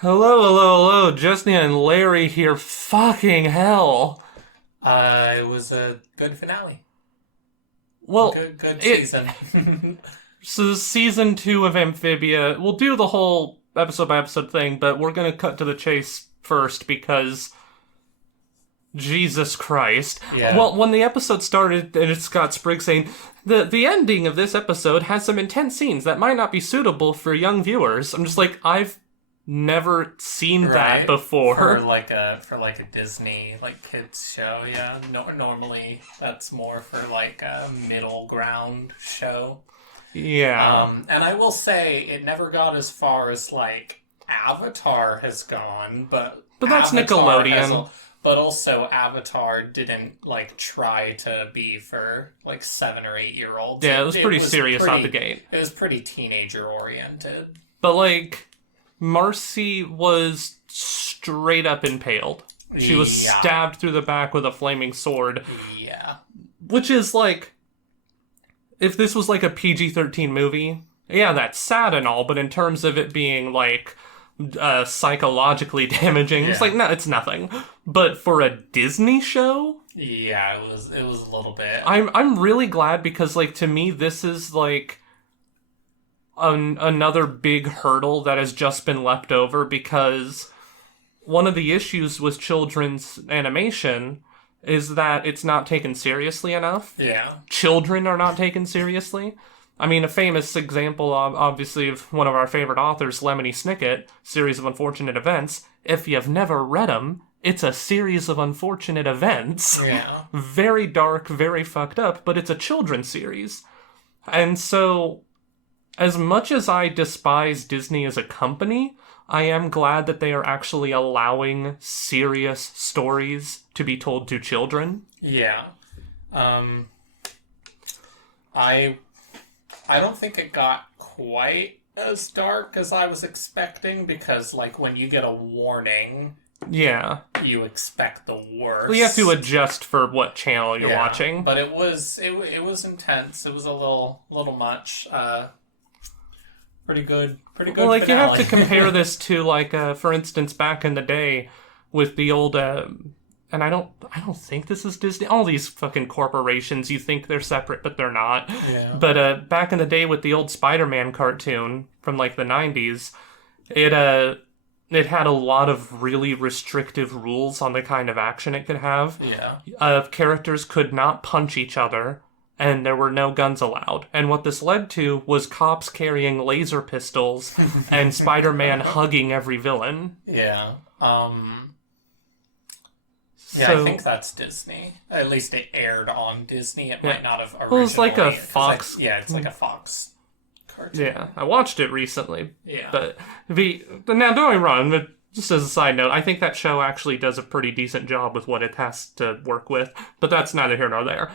Hello, hello, hello, Justin and Larry here. Fucking hell. It was a good finale. Well, Good it season. so season 2 of Amphibia. We'll do the whole episode by episode thing, but we're gonna cut to the chase first because Jesus Christ. Yeah. Well, when the episode started and it's got Sprig saying the ending of this episode has some intense scenes that might not be suitable for young viewers. I'm just like, I've never seen that Right. before. For like a Disney like kids show, yeah. No, normally that's more for like a middle ground show. Yeah. And I will say it never got as far as like Avatar has gone, but But that's Avatar has Nickelodeon. but also Avatar didn't like try to be for like 7 or 8 year olds. Yeah, it was pretty serious out the pretty gate. it was pretty teenager oriented. But like, Marcy was straight up impaled. She was Yeah. stabbed through the back with a flaming sword, Yeah. which is like, if this was like a PG-13 movie, yeah, that's sad and all, but in terms of it being like psychologically damaging, it's Yeah. like, no, it's nothing. But for a Disney show, Yeah, it was a little bit. I'm really glad because like to me this is like another big hurdle that has just been left over because one of the issues with children's animation is that it's not taken seriously enough. Yeah. Children are not taken seriously. I mean, a famous example, obviously, of one of our favorite authors, Lemony Snicket, Series of Unfortunate Events. If you've never read them, it's a series of unfortunate events. Yeah. Very dark, very fucked up, but it's a children's series. And so, as much as I despise Disney as a company, I am glad that they are actually allowing serious stories to be told to children. Yeah. Um I I don't think it got quite as dark as I was expecting because like when you get a warning, Yeah. you expect the worst. Well, you have to adjust for what channel you're Yeah, watching. but it was intense. It was a little much. Pretty good Well, like, you have finale. to compare this to, like, for instance, back in the day with the old, and I don't think this is Disney. All these fucking corporations, you think they're separate, but they're not. Yeah. But, back in the day with the old Spider-Man cartoon from, like, the 90s, it had a lot of really restrictive rules on the kind of action it could have. Yeah. Characters could not punch each other, and there were no guns allowed. And what this led to was cops carrying laser pistols and Spider-Man hugging every villain. Yeah. Yeah, So, I think that's Disney. At least it aired on Disney. It might not have originally. Well, it's like a 'cause Fox. yeah, it's like a Fox cartoon. Yeah, I watched it recently. Yeah. But now, don't get me wrong, but just as a side note, I think that show actually does a pretty decent job with what it has to work with. But that's neither here nor there.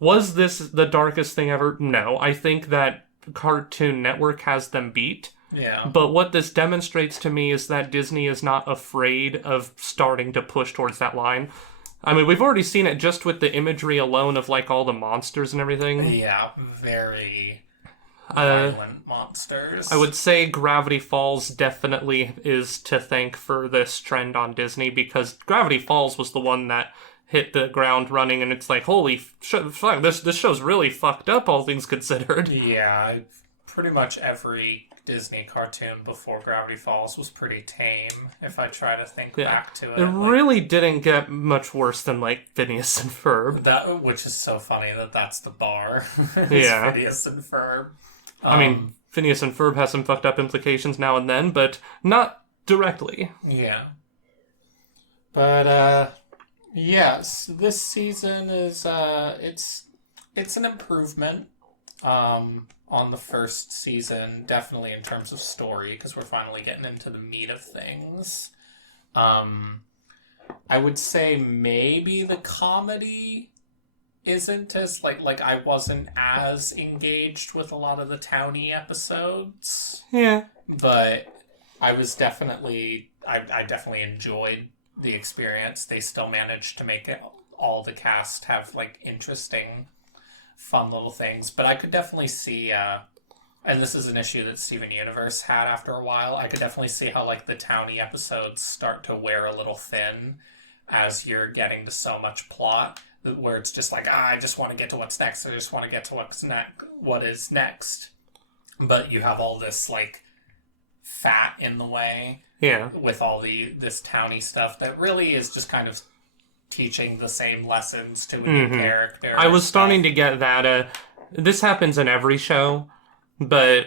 Was this the darkest thing ever? No. I think that Cartoon Network has them beat. Yeah. But what this demonstrates to me is that Disney is not afraid of starting to push towards that line. I mean, we've already seen it just with the imagery alone of, like, all the monsters and everything. Yeah, very Uh, violent monsters. I would say Gravity Falls definitely is to thank for this trend on Disney because Gravity Falls was the one that hit the ground running, and it's like, holy fuck, this show's really fucked up, all things considered. Yeah, pretty much every Disney cartoon before Gravity Falls was pretty tame, if I try to think back to it. It really didn't get much worse than, like, Phineas and Ferb. That, which is so funny that's the bar. It's Yeah. Phineas and Ferb. I mean, Phineas and Ferb has some fucked up implications now and then, but not directly. Yeah. But, yes, this season is, it's an improvement, on the first season, definitely in terms of story, because we're finally getting into the meat of things. I would say maybe the comedy isn't as, like I wasn't as engaged with a lot of the Townie episodes, Yeah. but I definitely enjoyed the experience. They still managed to make it, all the cast have, like, interesting, fun little things, but I could definitely see and this is an issue that Steven Universe had after a while. I could definitely see how like the towny episodes start to wear a little thin as you're getting to so much plot, where it's just like, I just want to get to what's next. I just want to get to what is next. But you have all this like fat in the way. Yeah. With all this towny stuff that really is just kind of teaching the same lessons to a new character. I was starting to get that. This happens in every show, but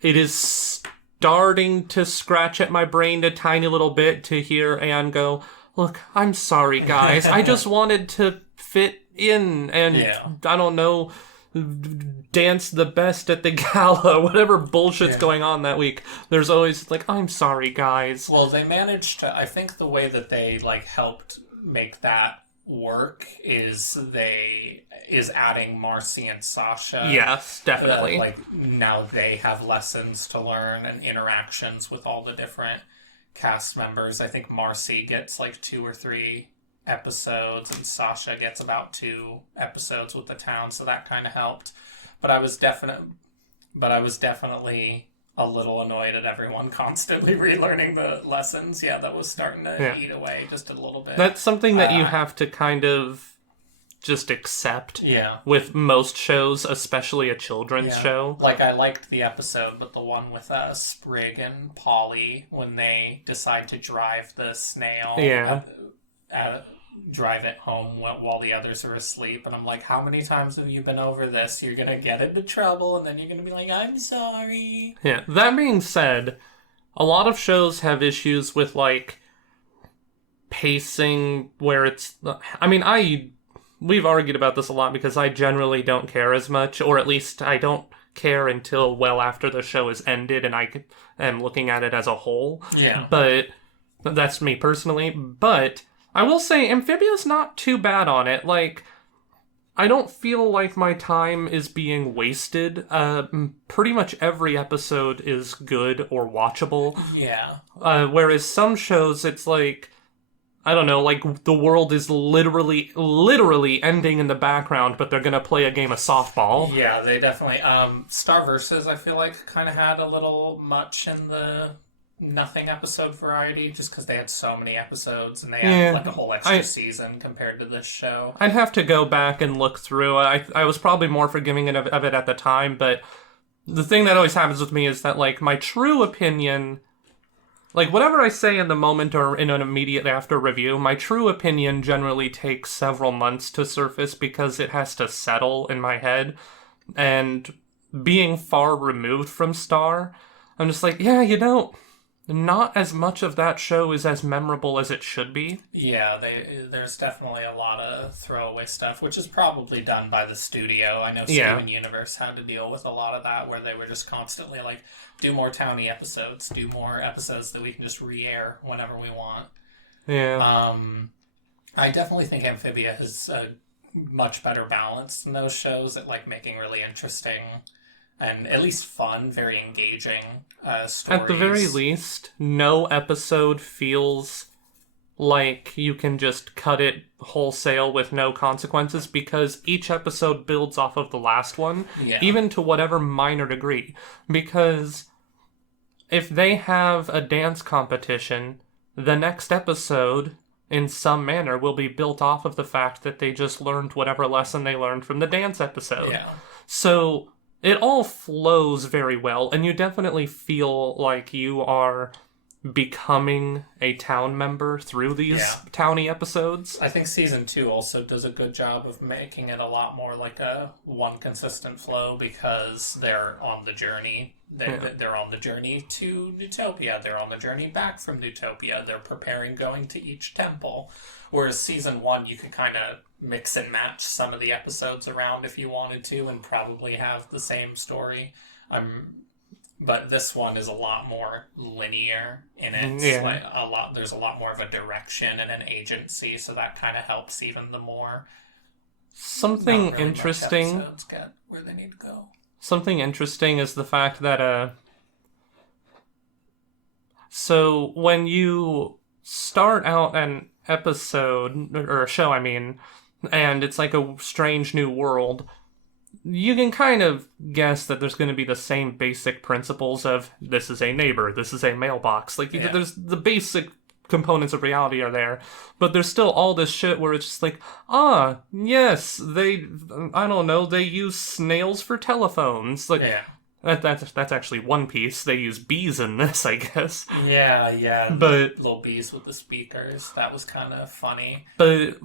it is starting to scratch at my brain a tiny little bit to hear Anne go, look, I'm sorry, guys. I just wanted to fit in and, I don't know, dance the best at the gala, whatever bullshit's going on that week. There's always like, I'm sorry, guys. Well, they managed to, I think the way that they like helped make that work is adding Marcy and Sasha. Yes, definitely. Like now they have lessons to learn and interactions with all the different cast members. I think Marcy gets like 2 or 3 episodes and Sasha gets about 2 episodes with the town, so that kind of helped. But I was definitely a little annoyed at everyone constantly relearning the lessons. Yeah, that was starting to eat away just a little bit. That's something that you have to kind of just accept. Yeah. With most shows, especially a children's show. Like, I liked the episode, but the one with Sprig and Polly, when they decide to drive the snail. Drive it home while the others are asleep, and I'm like, how many times have you been over this? You're gonna get into trouble, and then you're gonna be like, I'm sorry. Yeah, that being said, a lot of shows have issues with, like, pacing where it's... I mean, we've argued about this a lot because I generally don't care as much, or at least I don't care until well after the show is ended and I am looking at it as a whole. Yeah. But that's me personally. But I will say Amphibia's not too bad on it. Like, I don't feel like my time is being wasted. Pretty much every episode is good or watchable. Yeah. Whereas some shows, it's like, I don't know, like the world is literally ending in the background, but they're gonna play a game of softball. Yeah, they definitely. Star Versus, I feel like, kind of had a little much in the nothing episode variety, just because they had so many episodes and they had like a whole extra season compared to this show. I'd have to go back and look through. I was probably more forgiving of it at the time, but the thing that always happens with me is that, like, my true opinion, like, whatever I say in the moment or in an immediate after review, my true opinion generally takes several months to surface because it has to settle in my head. And being far removed from Star, I'm just like, yeah, not as much of that show is as memorable as it should be. Yeah, there's definitely a lot of throwaway stuff, which is probably done by the studio. I know Steven Universe had to deal with a lot of that, where they were just constantly like, do more towny episodes, do more episodes that we can just re-air whenever we want. Yeah. I definitely think Amphibia has a much better balance than those shows at, like, making really interesting and at least fun, very engaging stories. At the very least, no episode feels like you can just cut it wholesale with no consequences, because each episode builds off of the last one, even to whatever minor degree. Because if they have a dance competition, the next episode, in some manner, will be built off of the fact that they just learned whatever lesson they learned from the dance episode. Yeah. So it all flows very well, and you definitely feel like you are becoming a town member through these towny episodes. I think season 2 also does a good job of making it a lot more like a one consistent flow, because they're on the journey. They're on the journey to Newtopia. They're on the journey back from Newtopia. They're preparing going to each temple. Whereas season 1, you could kind of mix and match some of the episodes around if you wanted to, and probably have the same story. But this one is a lot more linear in it. There's a lot more of a direction and an agency, so that kind of helps even the more. Something not really interesting. much episodes get where they need to go. Something interesting is the fact that so when you start out an episode, or a show, I mean, and it's like a strange new world, you can kind of guess that there's going to be the same basic principles of this is a neighbor, this is a mailbox. Like, there's the basic components of reality are there, but there's still all this shit where it's just like, yes, I don't know, they use snails for telephones. Like, that's actually One Piece. They use bees in this, I guess. Yeah. But little bees with the speakers. That was kind of funny. But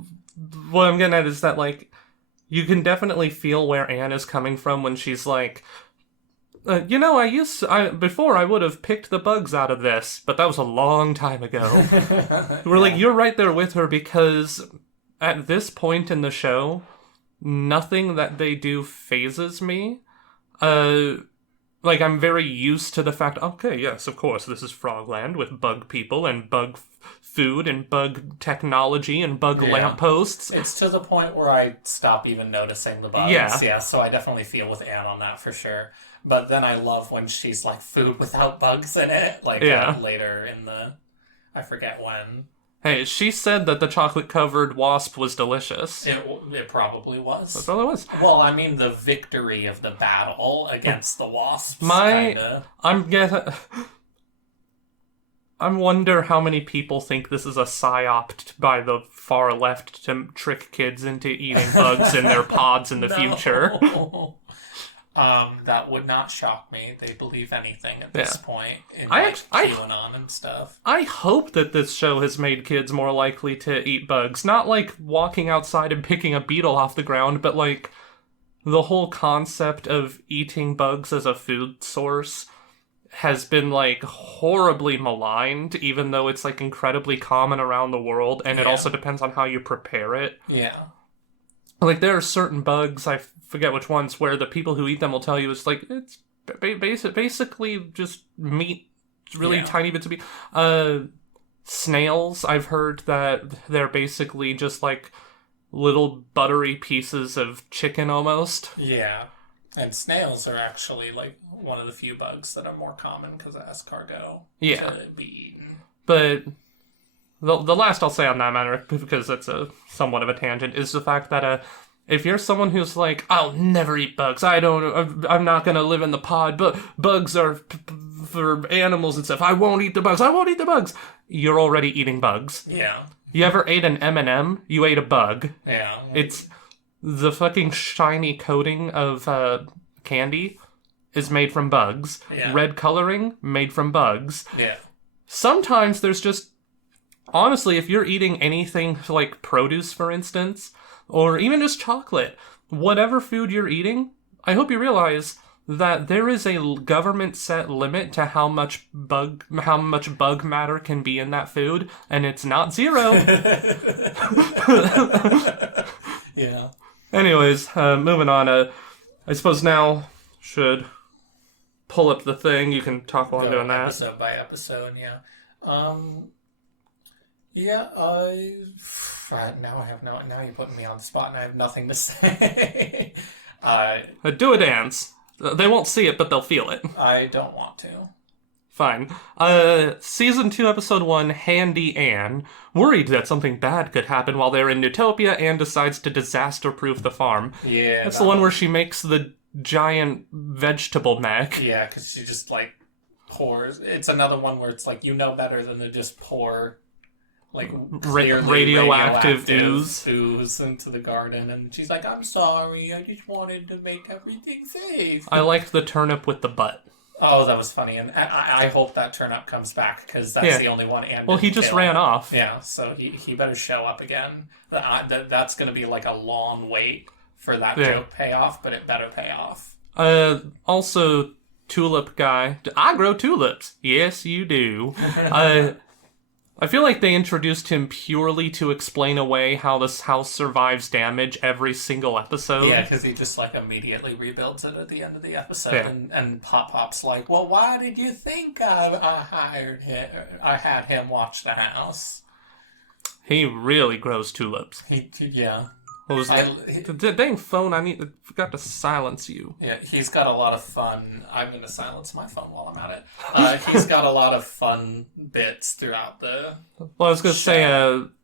what I'm getting at is that, like, you can definitely feel where Anne is coming from when she's like, before I would have picked the bugs out of this, but that was a long time ago. We're like, you're right there with her, because at this point in the show, nothing that they do phases me. Like, I'm very used to the fact, okay, yes, of course, this is Frogland with bug people and bug food and bug technology and bug lampposts. It's to the point where I stop even noticing the bugs. Yeah, so I definitely feel with Anne on that for sure. But then I love when she's like food without bugs in it. Like later in I forget when. Hey, she said that the chocolate-covered wasp was delicious. It probably was. That's all it was. Well, I mean, the victory of the battle against the wasps. I wonder how many people think this is a psyop by the far left to trick kids into eating bugs in their pods in the future. That would not shock me. They believe anything at this point in QAnon and stuff. I hope that this show has made kids more likely to eat bugs. Not like walking outside and picking a beetle off the ground, but like the whole concept of eating bugs as a food source has been like horribly maligned, even though it's like incredibly common around the world, and it also depends on how you prepare it. Yeah. Like, there are certain bugs, I forget which ones, where the people who eat them will tell you it's like, it's basically just meat, really tiny bits of meat. Snails, I've heard that they're basically just like little buttery pieces of chicken almost. Yeah. And snails are actually like one of the few bugs that are more common because of escargot to be eaten. But the last I'll say on that matter, because it's a somewhat of a tangent, is the fact that if you're someone who's like, I'll never eat bugs, I'm not gonna live in the pod, but bugs are for animals and stuff, I won't eat the bugs, you're already eating bugs. Yeah. You ever ate an M&M? You ate a bug. Yeah. It's the fucking shiny coating of candy is made from bugs. Yeah. Red coloring, made from bugs. Yeah. Sometimes there's just... Honestly, if you're eating anything like produce, for instance, or even just chocolate, whatever food you're eating, I hope you realize that there is a government set limit to how much bug matter can be in that food, and it's not zero. Yeah. Anyways, moving on. I suppose now should pull up the thing. You can talk while I'm doing that. Episode by episode, yeah. Now you're putting me on the spot and I have nothing to say. Do a dance. They won't see it, but they'll feel it. I don't want to. Fine. Season 2, Episode 1, Handy Anne. Worried that something bad could happen while they're in Newtopia, Anne decides to disaster-proof the farm. Yeah. That's the one where she makes the giant vegetable mech. Yeah, because she just, like, pours. It's another one where it's like, you know better than to just pour... like radioactive ooze into the garden, and she's like, I'm sorry, I just wanted to make everything safe. I liked the turnip with the butt. Oh, that was funny, and I hope that turnip comes back, because that's the only one. Well, he just ran off. Yeah, so he better show up again. That's going to be like a long wait for that joke payoff, but it better pay off. Also, tulip guy. I grow tulips. Yes, you do. I feel like they introduced him purely to explain away how this house survives damage every single episode. Yeah, because he just like immediately rebuilds it at the end of the episode, and Pop's like, "Well, why did you think I hired him? I had him watch the house." He really grows tulips. What was that? Dang phone! I forgot to silence you. Yeah, he's got a lot of fun. I'm going to silence my phone while I'm at it. He's got a lot of fun bits throughout the. Well, I was going to say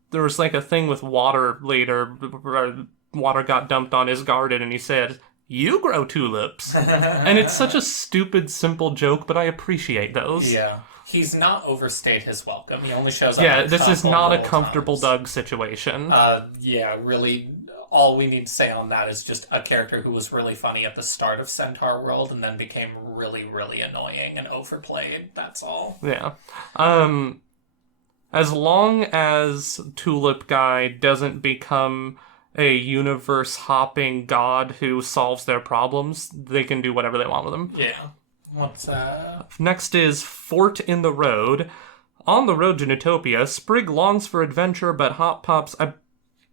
there was like a thing with water later, where water got dumped on his garden, and he said, you grow tulips. And it's such a stupid, simple joke, but I appreciate those. Yeah. He's not overstayed his welcome. He only shows up. Yeah, this is not a comfortable Doug situation. Yeah, really. All we need to say on that is just a character who was really funny at the start of Centaur World and then became really, really annoying and overplayed. That's all. Yeah. As long as Tulip Guy doesn't become a universe-hopping god who solves their problems, they can do whatever they want with him. Yeah. What's Next is Fort in the Road. On the road to Newtopia, Sprig longs for adventure, but Hop Pop's... I'm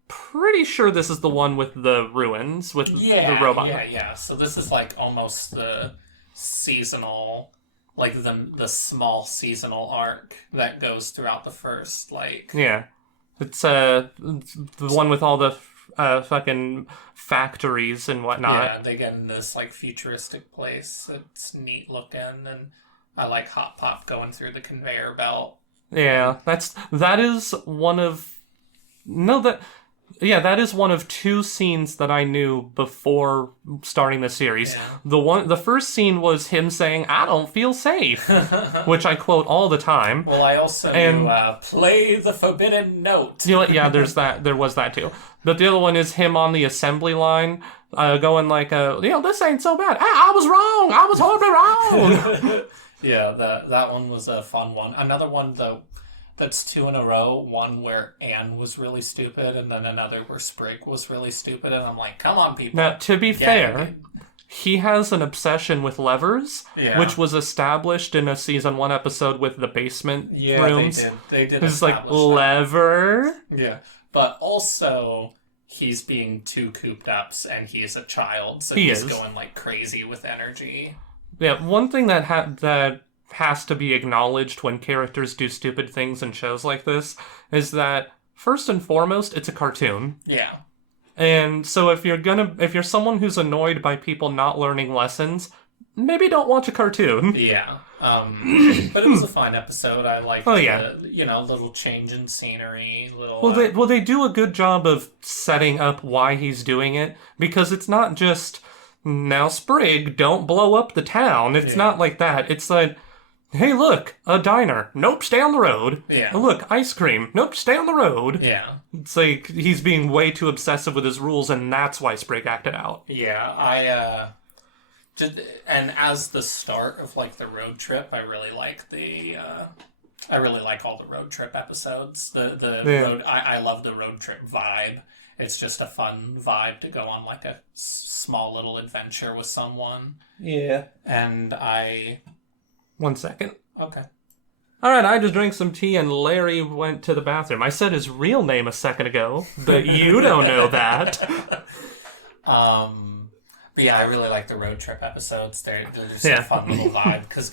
pretty sure this is the one with the ruins, with the robot. Yeah. So this is like almost the seasonal, like the small seasonal arc that goes throughout the first, like... Yeah. It's the one with all the fucking factories and whatnot. Yeah, they get in this like futuristic place. It's neat looking, and I like Hop Pop going through the conveyor belt. Yeah, that is one of two scenes that I knew before starting the series. Yeah. The first scene was him saying, "I don't feel safe," which I quote all the time. Well, I also knew, play the forbidden note. You know, yeah, there was that too. But the other one is him on the assembly line, going like, this ain't so bad. I was wrong. I was horribly wrong. Yeah, that one was a fun one. Another one, though, that's two in a row. One where Anne was really stupid, and then another where Sprig was really stupid. And I'm like, come on, people. Now, to be fair, he has an obsession with levers, which was established in a season 1 episode with the basement rooms. They did. It's like, lever? Yeah. But also, he's being too cooped up, and he's a child, so he's going like crazy with energy. Yeah, one thing that has to be acknowledged when characters do stupid things in shows like this is that, first and foremost, it's a cartoon. Yeah. And so if you're someone who's annoyed by people not learning lessons, maybe don't watch a cartoon. Yeah. But it was a fine episode. I liked the, little change in scenery. They do a good job of setting up why he's doing it, because it's not just, now Sprig, don't blow up the town. It's not like that. It's like, hey, look, a diner. Nope, stay on the road. Yeah. Look, ice cream. Nope, stay on the road. Yeah. It's like he's being way too obsessive with his rules, and that's why Sprig acted out. Yeah, and as the start of like the road trip, I really like I really like all the road trip episodes. Road, I love the road trip vibe. It's just a fun vibe to go on like a small little adventure with someone. Yeah. And 1 second. Okay. Alright, I just drank some tea and Larry went to the bathroom. I said his real name a second ago, but you don't know that. But yeah, I really like the road trip episodes. They're just a fun little vibe. Because,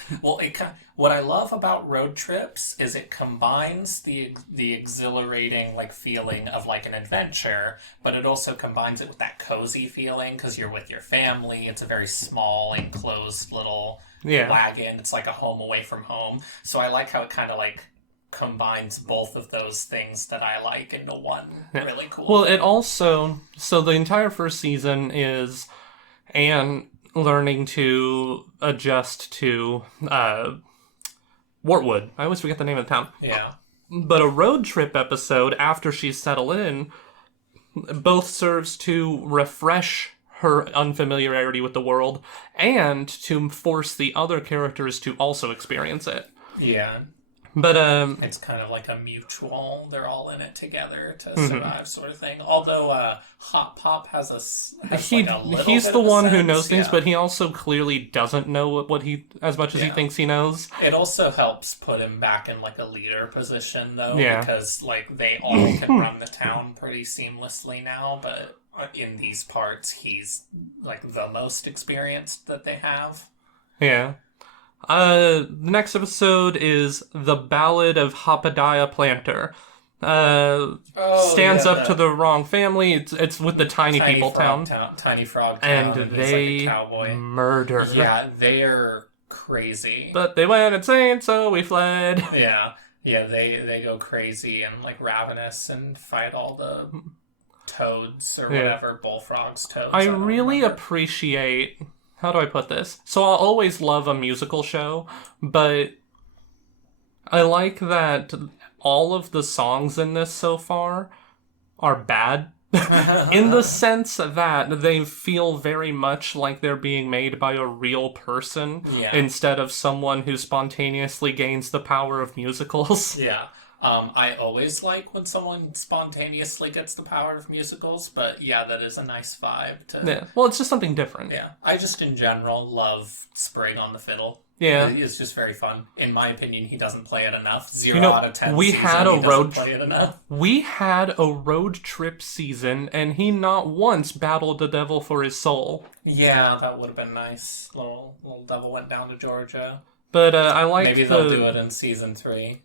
what I love about road trips is it combines the exhilarating like feeling of like an adventure, but it also combines it with that cozy feeling because you're with your family. It's a very small, enclosed little wagon. It's like a home away from home. So I like how it kind of like combines both of those things that I like into one really cool Well, thing. it also... So the entire first season is Anne learning to adjust to Wartwood. I always forget the name of the town. Yeah. But a road trip episode, after she's settled in, both serves to refresh her unfamiliarity with the world and to force the other characters to also experience it. Yeah. But it's kind of like a mutual, they're all in it together to survive sort of thing. Although Hop Pop has he's the one who knows things, but he also clearly doesn't know what he, as much as he thinks he knows. It also helps put him back in like a leader position though, because like they all can run the town pretty seamlessly now, but in these parts he's like the most experienced that they have. Yeah. The next episode is The Ballad of Hapadaya Planter. Stands up to the wrong family. It's with the tiny people town. Tiny frog town. And they like a cowboy. murder. Yeah, they're crazy. But they went insane, so we fled. Yeah, they go crazy and like ravenous and fight all the toads or Yeah. whatever, bullfrogs, toads. I don't really remember. appreciate... How do I put this? So I'll always love a musical show, but I like that all of the songs in this so far are bad. In the sense that they feel very much like they're being made by a real person Yeah. instead of someone who spontaneously gains the power of musicals. Yeah. I always like when someone spontaneously gets the power of musicals, but yeah, that is a nice vibe to... Yeah. Well, it's just something different. Yeah. I just, in general, love Sprig on the fiddle. Yeah. It's just very fun. In my opinion, he doesn't play it enough. 0 You know, out of 10 we season, had a he doesn't road play it enough. We had a road trip season, and he not once battled the devil for his soul. Yeah, that would have been nice. Little devil went down to Georgia. But I liked Maybe they'll do it in season 3.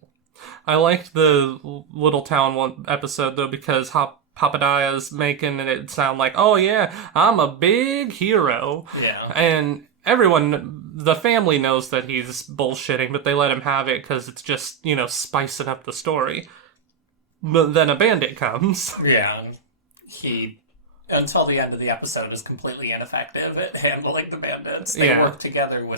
I liked the Little Town one episode, though, because Hapadaya's making it sound like, oh yeah, I'm a big hero. Yeah. And everyone, the family knows that he's bullshitting, but they let him have it because it's just, spicing up the story. But then a bandit comes. Yeah. He, until the end of the episode, is completely ineffective at handling the bandits. They work together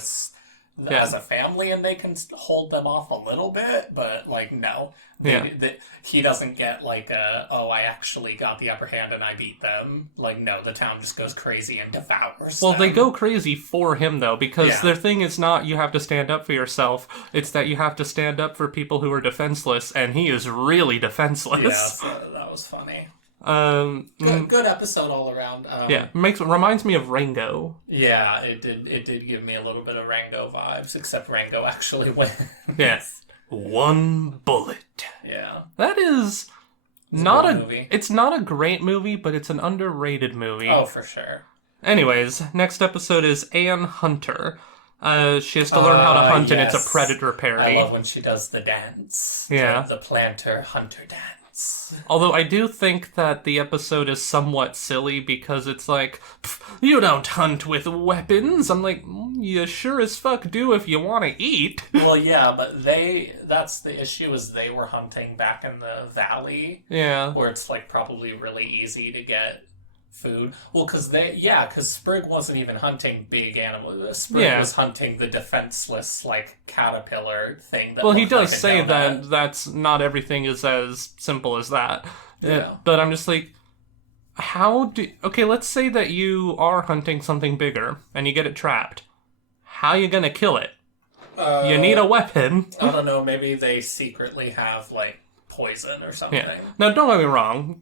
as a family, and they can hold them off a little bit, but, no. He doesn't get, I actually got the upper hand and I beat them. No, the town just goes crazy and devours them. They go crazy for him, though, because their thing is not you have to stand up for yourself, it's that you have to stand up for people who are defenseless, and he is really defenseless. Yeah, so that was funny. Good episode all around. Reminds me of Rango. Yeah, it did give me a little bit of Rango vibes, except Rango actually wins. Yes. One bullet. Yeah. That is not a movie. It's not a great movie, but it's an underrated movie. Oh, for sure. Anyways, next episode is Anne Hunter. She has to learn how to hunt, and it's a Predator parody. I love when she does the dance. Yeah. The planter hunter dance. Although I do think that the episode is somewhat silly because it's like, you don't hunt with weapons. I'm like, you sure as fuck do if you want to eat. Well, yeah, but that's the issue, is they were hunting back in the valley. Yeah. Where it's probably really easy to get food. Well, because Sprig wasn't even hunting big animals. Sprig was hunting the defenseless, caterpillar thing. That he does say that that's not everything is as simple as that. Yeah. But I'm just like, okay, let's say that you are hunting something bigger and you get it trapped. How are you gonna kill it? You need a weapon. I don't know, maybe they secretly have, poison or something. Yeah. Now, don't get me wrong.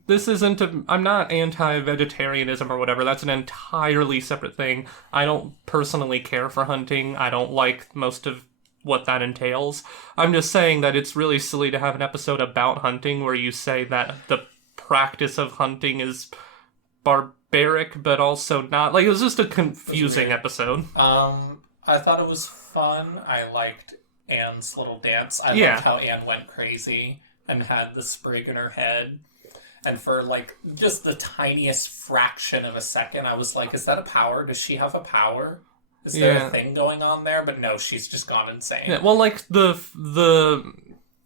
I'm not anti-vegetarianism or whatever. That's an entirely separate thing. I don't personally care for hunting. I don't like most of what that entails. I'm just saying that it's really silly to have an episode about hunting where you say that the practice of hunting is barbaric, but also not. It was just a confusing episode. I thought it was fun. I liked Anne's little dance. I liked how Anne went crazy and had the sprig in her head. And for, just the tiniest fraction of a second, I was like, is that a power? Does she have a power? Is there a thing going on there? But no, she's just gone insane. Yeah, well,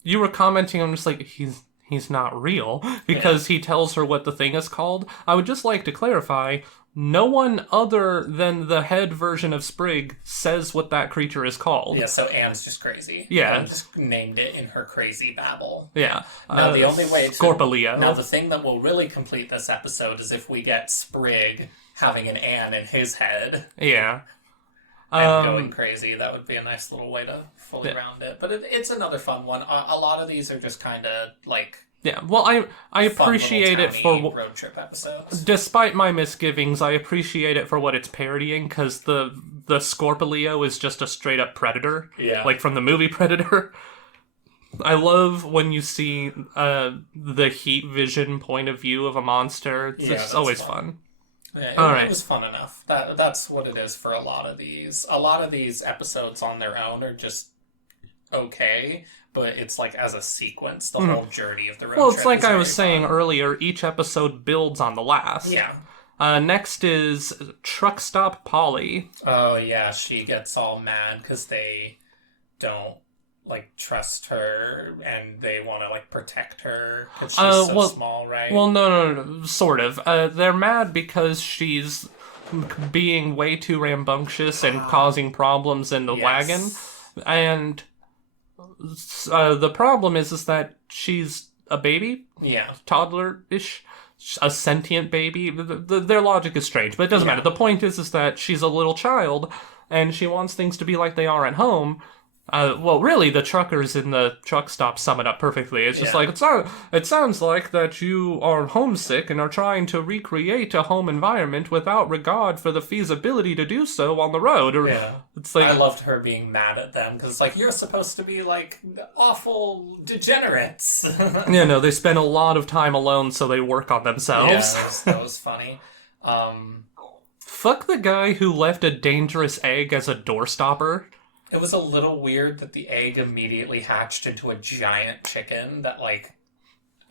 you were commenting, I'm just like, he's not real, because he tells her what the thing is called. I would just like to clarify, no one other than the head version of Sprig says what that creature is called. Yeah, so Anne's just crazy. Yeah. Anne just named it in her crazy babble. Yeah. Now, the only way Scorpio. Now, the thing that will really complete this episode is if we get Sprig having an Anne in his head. Yeah. And going crazy. That would be a nice little way to fully round it. But it's another fun one. A lot of these are just kind of, Yeah, well, I appreciate it for road trip episodes. Despite my misgivings, I appreciate it for what it's parodying, because the Scorpio is just a straight up predator, from the movie Predator. I love when you see the heat vision point of view of a monster. It's always fun. Yeah, it was fun enough. That's what it is for a lot of these. A lot of these episodes on their own are just okay, but it's as a sequence, the whole journey of the road trip. Well, it's like I was saying earlier, each episode builds on the last. Yeah. Next is Truck Stop Polly. Oh, yeah, she gets all mad because they don't like trust her and they want to like protect her because she's so small, right? Well, no, sort of. They're mad because she's being way too rambunctious and causing problems in the wagon, and the problem is that she's a baby, toddler-ish, a sentient baby. Their logic is strange, but it doesn't matter. The point is that she's a little child, and she wants things to be like they are at home. Well, really, the truckers in the truck stop sum it up perfectly. It's just like, it sounds like that you are homesick and are trying to recreate a home environment without regard for the feasibility to do so on the road. It's like, I loved her being mad at them, because, like, you're supposed to be, like, awful degenerates. No, they spend a lot of time alone, so they work on themselves. Yeah, that was funny. Fuck the guy who left a dangerous egg as a doorstopper. It was a little weird that the egg immediately hatched into a giant chicken that, like,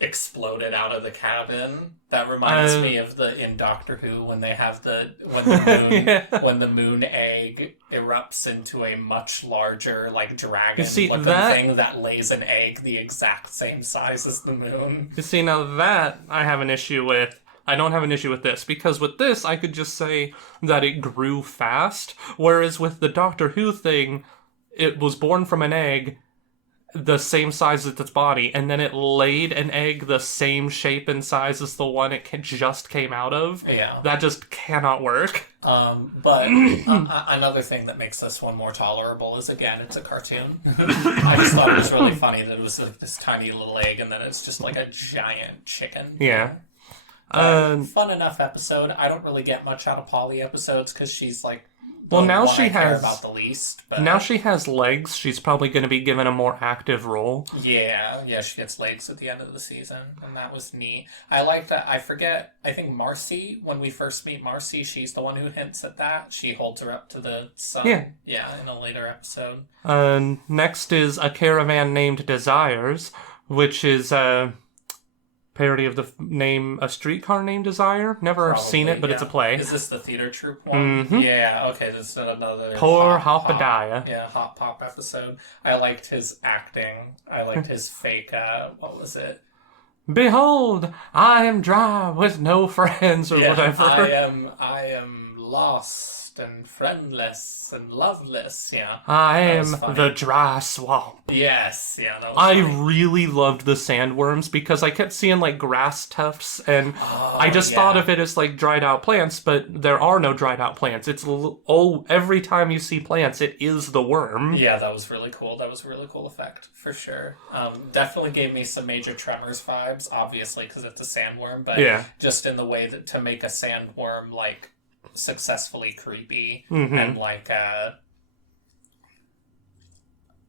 exploded out of the cabin. That reminds me of in Doctor Who when they have when the moon egg erupts into a much larger, like, dragon looking thing that lays an egg the exact same size as the moon. You see, now that I have an issue with. I don't have an issue with this, because with this, I could just say that it grew fast, whereas with the Doctor Who thing, it was born from an egg the same size as its body, and then it laid an egg the same shape and size as the one it just came out of. Yeah. That just cannot work. But another thing that makes this one more tolerable is, again, it's a cartoon. I just thought it was really funny that it was like this tiny little egg, and then it's just like a giant chicken. Yeah. Fun enough episode. I don't really get much out of Polly episodes because she's like now she I care about the least. But now she has legs. She's probably going to be given a more active role. Yeah, she gets legs at the end of the season, and that was neat. I like that. I think Marcy, when we first meet Marcy, she's the one who hints at that. She holds her up to the sun. Yeah, in a later episode. Next is A Caravan Named Desires, which is parody of the name A Streetcar Named Desire. Never seen it, but it's a play. Is this the theater troupe one? Mm-hmm. Yeah, okay, this is another poor Hapadaya. Yeah, hot pop episode. I liked his acting. I liked his fake, what was it? Behold, I am dry with no friends, or whatever. I am lost and friendless and loveless, I am the dry swamp. Yes, that was I really loved the sandworms because I kept seeing, like, grass tufts, and I just thought of it as, like, dried out plants, but there are no dried out plants. It's, every time you see plants, it is the worm. Yeah, that was really cool. That was a really cool effect, for sure. Definitely gave me some Major Tremors vibes, obviously, because it's a sandworm, but just in the way that to make a sandworm, like, successfully creepy and like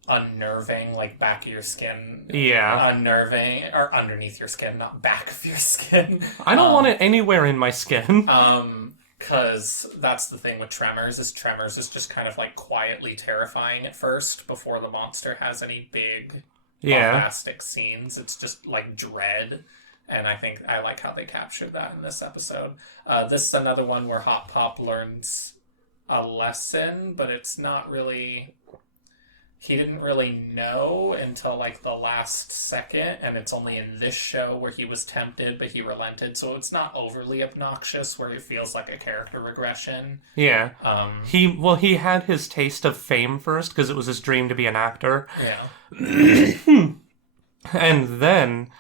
unnerving, like back of your skin. Unnerving, or underneath your skin, not back of your skin. I don't want it anywhere in my skin. Because that's the thing with Tremors is just kind of like quietly terrifying at first before the monster has any big bombastic scenes. It's just like dread. And I think I like how they captured that in this episode. This is another one where Hot Pop learns a lesson, but it's not really... He didn't really know until, like, the last second, and it's only in this show where he was tempted, but he relented, so it's not overly obnoxious, where it feels like a character regression. Yeah. He had his taste of fame first, because it was his dream to be an actor. Yeah. And then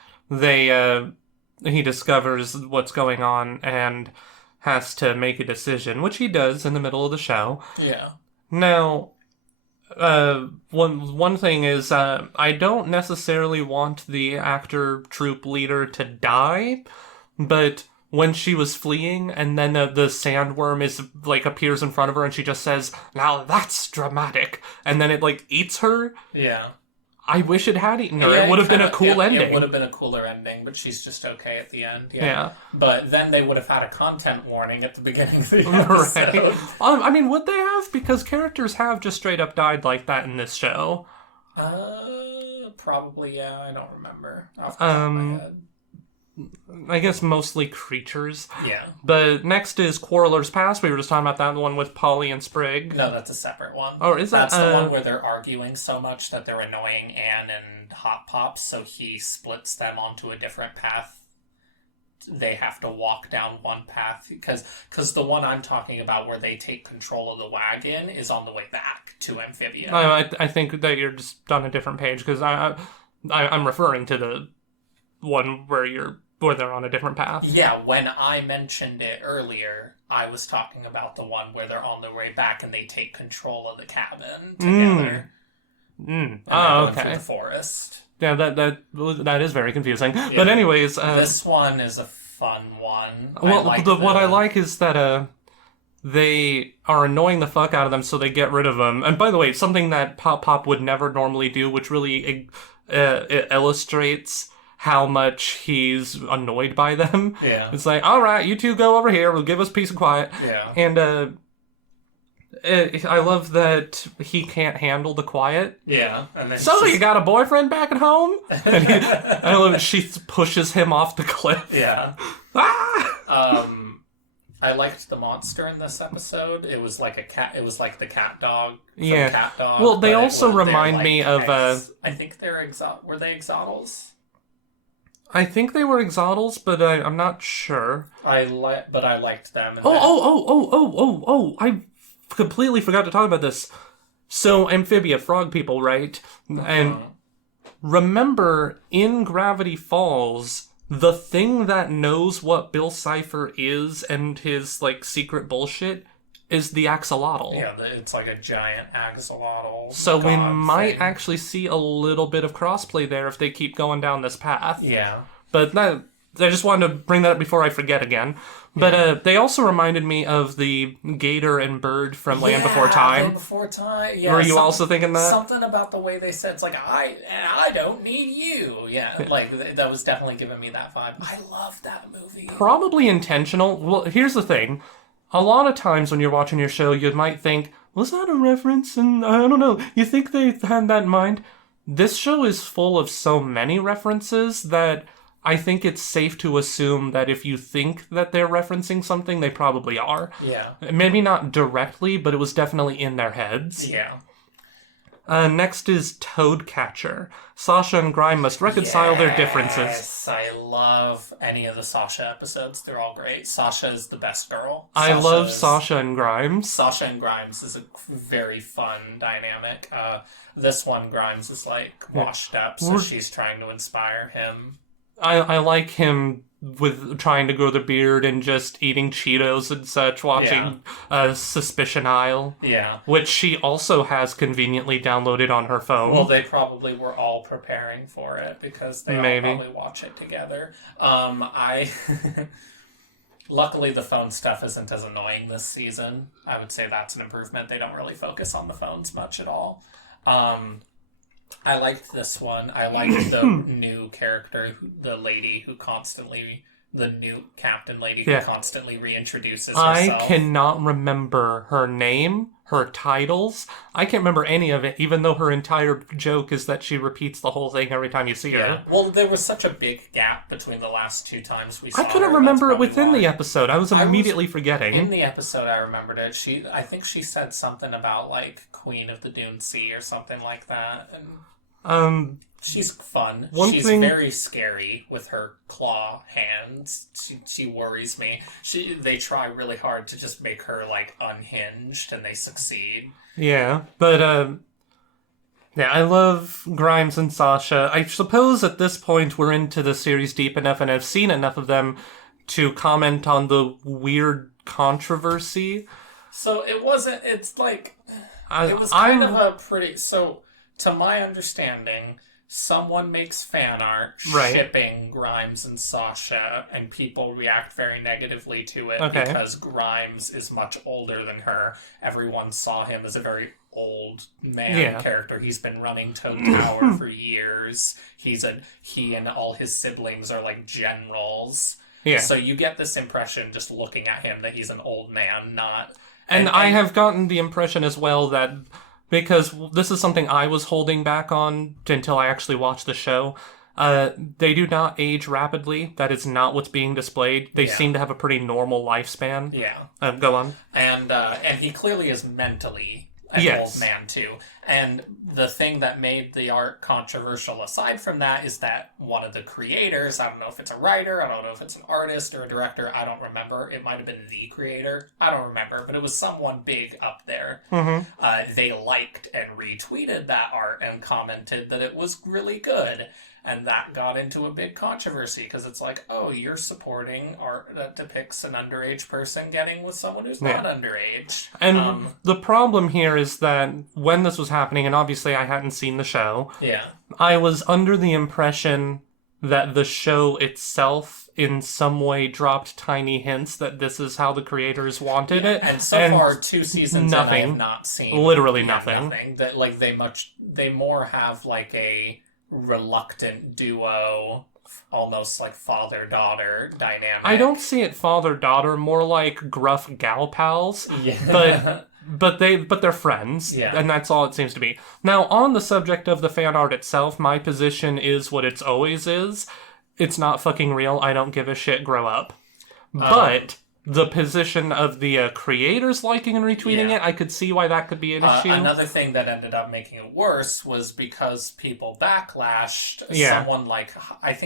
he discovers what's going on and has to make a decision, which he does in the middle of the show. Yeah. Now, one thing is, I don't necessarily want the actor troupe leader to die, but when she was fleeing and then the sandworm appears in front of her and she just says, "Now that's dramatic," and then it eats her. Yeah. I wish it had eaten her. It would have been a cool ending. It would have been a cooler ending, but she's just okay at the end. Yeah. But then they would have had a content warning at the beginning of the episode. Right. I mean, would they have? Because characters have just straight up died like that in this show. Probably, yeah. I don't remember off the top of my head. I guess mostly creatures. Yeah. But next is Quarrelers Past. We were just talking about that one with Polly and Sprig. No, that's a separate one. Oh, is that? That's the one where they're arguing so much that they're annoying Anne and Hot Pops, so he splits them onto a different path. They have to walk down one path because the one I'm talking about where they take control of the wagon is on the way back to Amphibia. I think that you're just on a different page because I'm referring to the one where they're on a different path. Yeah, when I mentioned it earlier, I was talking about the one where they're on their way back and they take control of the cabin together. And Oh, they're going through okay. the forest. Yeah, that is very confusing. Yeah. But anyways, this one is a fun one. Well, what I like is that they are annoying the fuck out of them, so they get rid of them. And by the way, something that Pop would never normally do, which really it illustrates how much he's annoyed by them. Yeah. It's like, all right, you two go over here. We'll give us peace and quiet. Yeah. And I love that he can't handle the quiet. Yeah. And then so you got a boyfriend back at home? And I love it. She pushes him off the cliff. Yeah. Ah! I liked the monster in this episode. It was like a cat. It was like the cat dog. From Yeah. Cat Dog. Well, they also remind me of. I think they're were they exotals? I think they were exotals, but I'm not sure. But I liked them. I completely forgot to talk about this. So, Amphibia, frog people, right? And remember, in Gravity Falls, the thing that knows what Bill Cipher is and his, secret bullshit is the axolotl. Yeah, it's like a giant axolotl. So we might actually see a little bit of crossplay there if they keep going down this path. Yeah. But I just wanted to bring that up before I forget again. But they also reminded me of the gator and bird from Land Before Time. Land Before Time. Yeah, Were you also thinking that? Something about the way they said it's like I don't need you. Yeah, that was definitely giving me that vibe. I love that movie. Probably intentional. Well, here's the thing. A lot of times when you're watching your show, you might think, was that a reference? And I don't know. You think they had that in mind? This show is full of so many references that I think it's safe to assume that if you think that they're referencing something, they probably are. Yeah. Maybe not directly, but it was definitely in their heads. Yeah. Next is Toadcatcher. Sasha and Grime must reconcile their differences. Yes, I love any of the Sasha episodes. They're all great. Sasha is the best girl. I love Sasha and Grimes. Sasha and Grimes is a very fun dynamic. This one, Grimes is washed up, so she's trying to inspire him. I like him with trying to grow the beard and just eating Cheetos and such, watching Suspicion Isle. Yeah. Which she also has conveniently downloaded on her phone. Well, they probably were all preparing for it because they all probably watch it together. Luckily, the phone stuff isn't as annoying this season. I would say that's an improvement. They don't really focus on the phones much at all. I liked this one. I liked the new character, the new captain lady who constantly reintroduces herself. I cannot remember her name, her titles. I can't remember any of it, even though her entire joke is that she repeats the whole thing every time you see her. Well, there was such a big gap between the last two times we saw her. I couldn't remember it within the episode. I was immediately forgetting. In the episode, I remembered it. I think she said something about, Queen of the Dune Sea or something like that. And she's fun. She's very scary with her claw hands. She worries me. They try really hard to just make her unhinged, and they succeed. Yeah, but I love Grimes and Sasha. I suppose at this point we're into the series deep enough, and I've seen enough of them to comment on the weird controversy. So it wasn't. It's it was kind of a pretty. So to my understanding, someone makes fan art shipping Grimes and Sasha, and people react very negatively to it because Grimes is much older than her. Everyone saw him as a very old man character. He's been running Toad Tower for years. He and all his siblings are generals. Yeah. So you get this impression just looking at him that he's an old man, not... And I have gotten the impression as well that... Because this is something I was holding back on until I actually watched the show. They do not age rapidly. That is not what's being displayed. They seem to have a pretty normal lifespan. Yeah. Go on. And he clearly is mentally an old man, too. And the thing that made the art controversial aside from that is that one of the creators, I don't know if it's a writer, I don't know if it's an artist or a director, I don't remember. It might have been the creator. I don't remember, but it was someone big up there. Mm-hmm. They liked and retweeted that art and commented that it was really good. And that got into a big controversy because it's like, oh, you're supporting art that depicts an underage person getting with someone who's not underage. And the problem here is that when this was happening, and obviously I hadn't seen the show, I was under the impression that the show itself in some way dropped tiny hints that this is how the creators wanted it. And so far, 2 seasons nothing. I have not seen. Literally nothing. That, like, they more have like a reluctant duo, almost like father-daughter dynamic. I don't see it father-daughter, more like gruff gal pals. Yeah. But they're friends, and that's all it seems to be. Now, on the subject of the fan art itself, my position is what it's always is. It's not fucking real. I don't give a shit. Grow up. But the position of the creators liking and retweeting it, I could see why that could be an issue. Another thing that ended up making it worse was because people backlashed.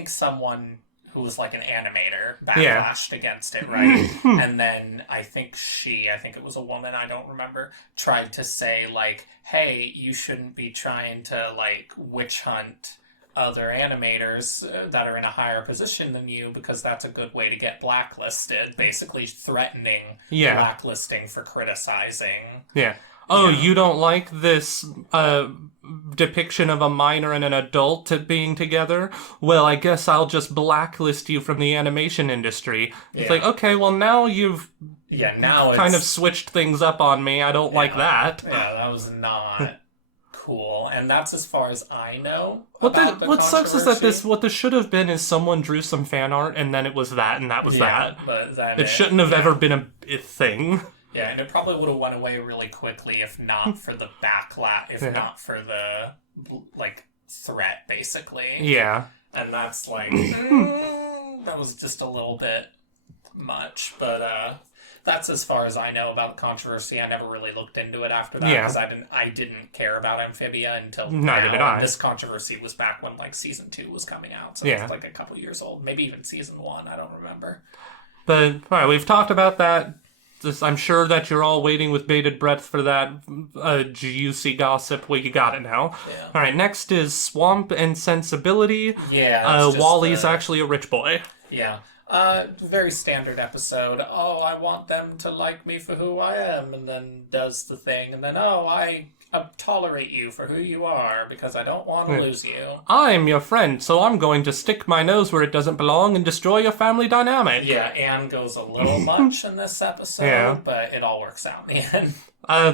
Someone who was like an animator backlashed against it, right? And then I think it was a woman, I don't remember, tried to say like, hey, you shouldn't be trying to like witch hunt other animators that are in a higher position than you because that's a good way to get blacklisted, basically threatening blacklisting for criticizing. Oh, you don't like this depiction of a minor and an adult being together? Well, I guess I'll just blacklist you from the animation industry. It's like, okay, well, now you've kind of switched things up on me. I don't like that. Yeah, that was not cool. And that's as far as I know. What sucks is that what this should have been is someone drew some fan art and then it was that and that was that. But then it shouldn't have ever been a thing. Yeah, and it probably would have went away really quickly if not for the backlash, not for the, like, threat, basically. Yeah. And that's, like, that was just a little bit much, but, that's as far as I know about the controversy. I never really looked into it after that, because I didn't care about Amphibia until Neither did I. This controversy was back when, like, Season 2 was coming out, so it was, like, a couple years old. Maybe even Season 1, I don't remember. But, alright, we've talked about that. I'm sure that you're all waiting with bated breath for that juicy gossip. Well, you got it now. Yeah. All right, next is Swamp and Sensibility. Yeah. Wally's actually a rich boy. Yeah. Very standard episode. Oh, I want them to like me for who I am, and then does the thing, and then, oh, I tolerate you for who you are because I don't want to lose you. I'm your friend, so I'm going to stick my nose where it doesn't belong and destroy your family dynamic. Yeah, Anne goes a little much in this episode, but it all works out in the end.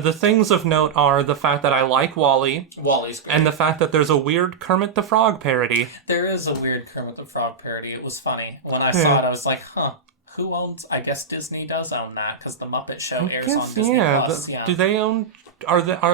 The things of note are the fact that I like Wally. Wally's great. And the fact that there's a weird Kermit the Frog parody. There is a weird Kermit the Frog parody. It was funny. When I saw it, I was like, huh. Who owns... I guess Disney does own that, because the Muppet Show airs on Disney+. Do they own...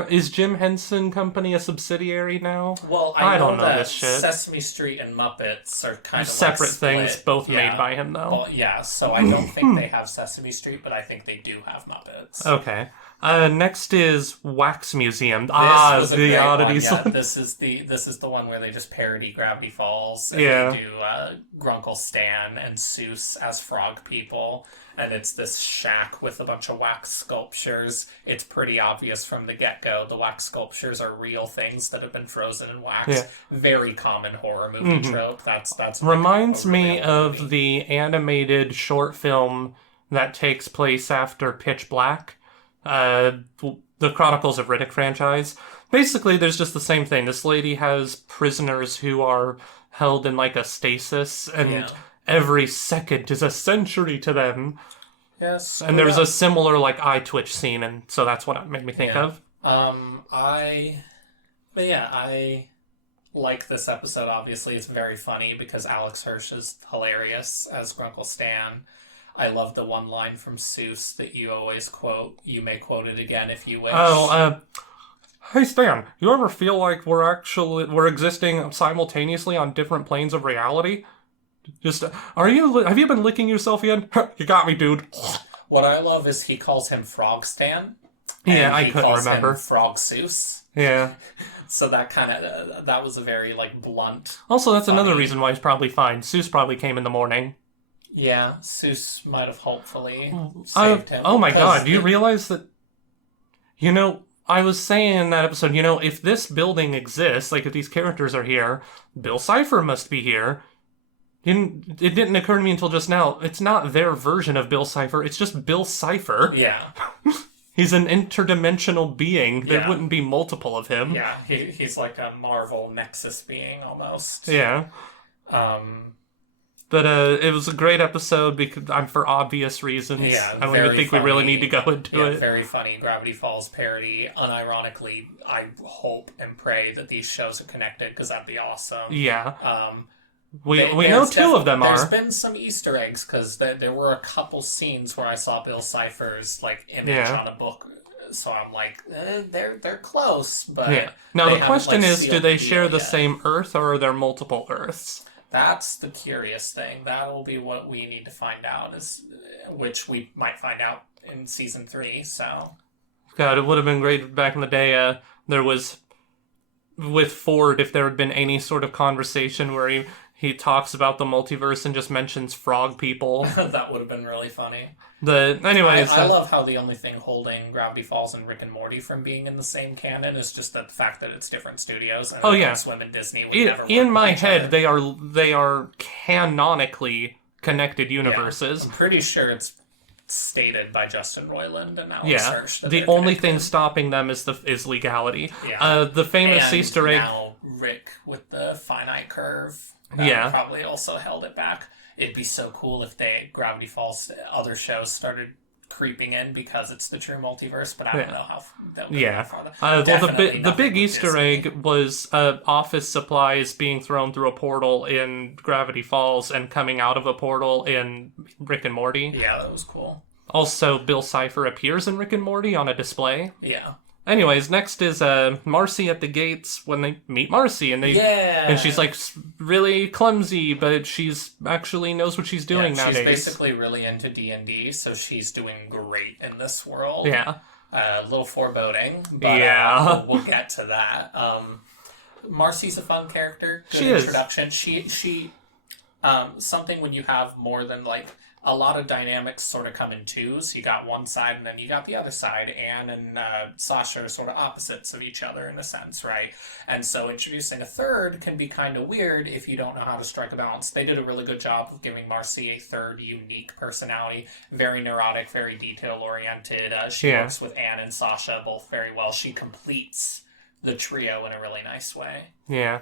Is Jim Henson Company a subsidiary now? Well, I don't know that this shit. Sesame Street and Muppets are kind of separate like things, both made by him, though. Well, yeah, so I don't think they have Sesame Street, but I think they do have Muppets. Okay. Next is Wax Museum. The oddities. Yeah, this is the one where they just parody Gravity Falls. And they do Grunkle Stan and Seuss as frog people. And it's this shack with a bunch of wax sculptures. It's pretty obvious from the get-go. The wax sculptures are real things that have been frozen in wax. Yeah. Very common horror movie trope. That's reminds me of the animated short film that takes place after Pitch Black. The Chronicles of Riddick franchise. Basically, there's just the same thing. This lady has prisoners who are held in like a stasis, and every second is a century to them. Yes. And there's a similar like eye twitch scene, and so that's what it made me think of. I like this episode. Obviously, it's very funny because Alex Hirsch is hilarious as Grunkle Stan. I love the one line from Seuss that you always quote. You may quote it again if you wish. Hey Stan, you ever feel like we're existing simultaneously on different planes of reality? Just have you been licking yourself yet? You got me, dude. What I love is he calls him Frogstan, Yeah, and I he couldn't calls him remember. Frog Seuss. Yeah. So that kind of that was a very like blunt. Also, that's another Funny. reason why he's probably fine. Seuss probably came in the morning. Yeah, Seuss might have hopefully saved him. Oh my because god, do you realize that? I was saying in that episode, if this building exists, like if these characters are here, Bill Cipher must be here. It didn't occur to me until just now. It's not their version of Bill Cipher, it's just Bill Cipher. Yeah. He's an interdimensional being. There Yeah. wouldn't be multiple of him. Yeah, he's like a Marvel Nexus being almost. Yeah. But it was a great episode because for obvious reasons. Yeah, I don't even think we really need to go into it. Very funny Gravity Falls parody. Unironically, I hope and pray that these shows are connected because that'd be awesome. Yeah. We know two of them are. There's been some Easter eggs because there were a couple scenes where I saw Bill Cipher's like image on a book. So I'm like, they're close, but yeah. Now the question is, do they share the yet. same Earth or are there multiple Earths? That's the curious thing. That will be what we need to find out, which we might find out in season 3. So, God, it would have been great back in the day. There was with Ford if there had been any sort of conversation where he talks about the multiverse and just mentions frog people. That would have been really funny. I love how the only thing holding Gravity Falls and Rick and Morty from being in the same canon is just the fact that it's different studios. And Swim and Disney would never work in my with each head, other. they are canonically connected universes. I'm pretty sure it's stated by Justin Roiland and Alex Hirsch. That The only thing stopping them is legality. Yeah. The famous and Easter egg. Now Rick with the finite curve. Probably also held it back. It'd be so cool if Gravity Falls other shows started creeping in because it's the true multiverse, but I don't know how that would go far. The big Easter egg was office supplies being thrown through a portal in Gravity Falls and coming out of a portal in Rick and Morty. Yeah, that was cool. Also, Bill Cipher appears in Rick and Morty on a display. Yeah. Anyways, next is Marcy at the gates when they meet Marcy, and she's like really clumsy, but she's actually knows what she's doing nowadays. She's basically really into D&D, so she's doing great in this world. Yeah, a little foreboding, but we'll get to that. Marcy's a fun character. Good introduction. She something when you have more than like. A lot of dynamics sort of come in twos. You got one side and then you got the other side. Anne and Sasha are sort of opposites of each other in a sense, right? And so introducing a third can be kind of weird if you don't know how to strike a balance. They did a really good job of giving Marcy a third unique personality. Very neurotic, very detail-oriented. She works with Anne and Sasha both very well. She completes the trio in a really nice way. Yeah.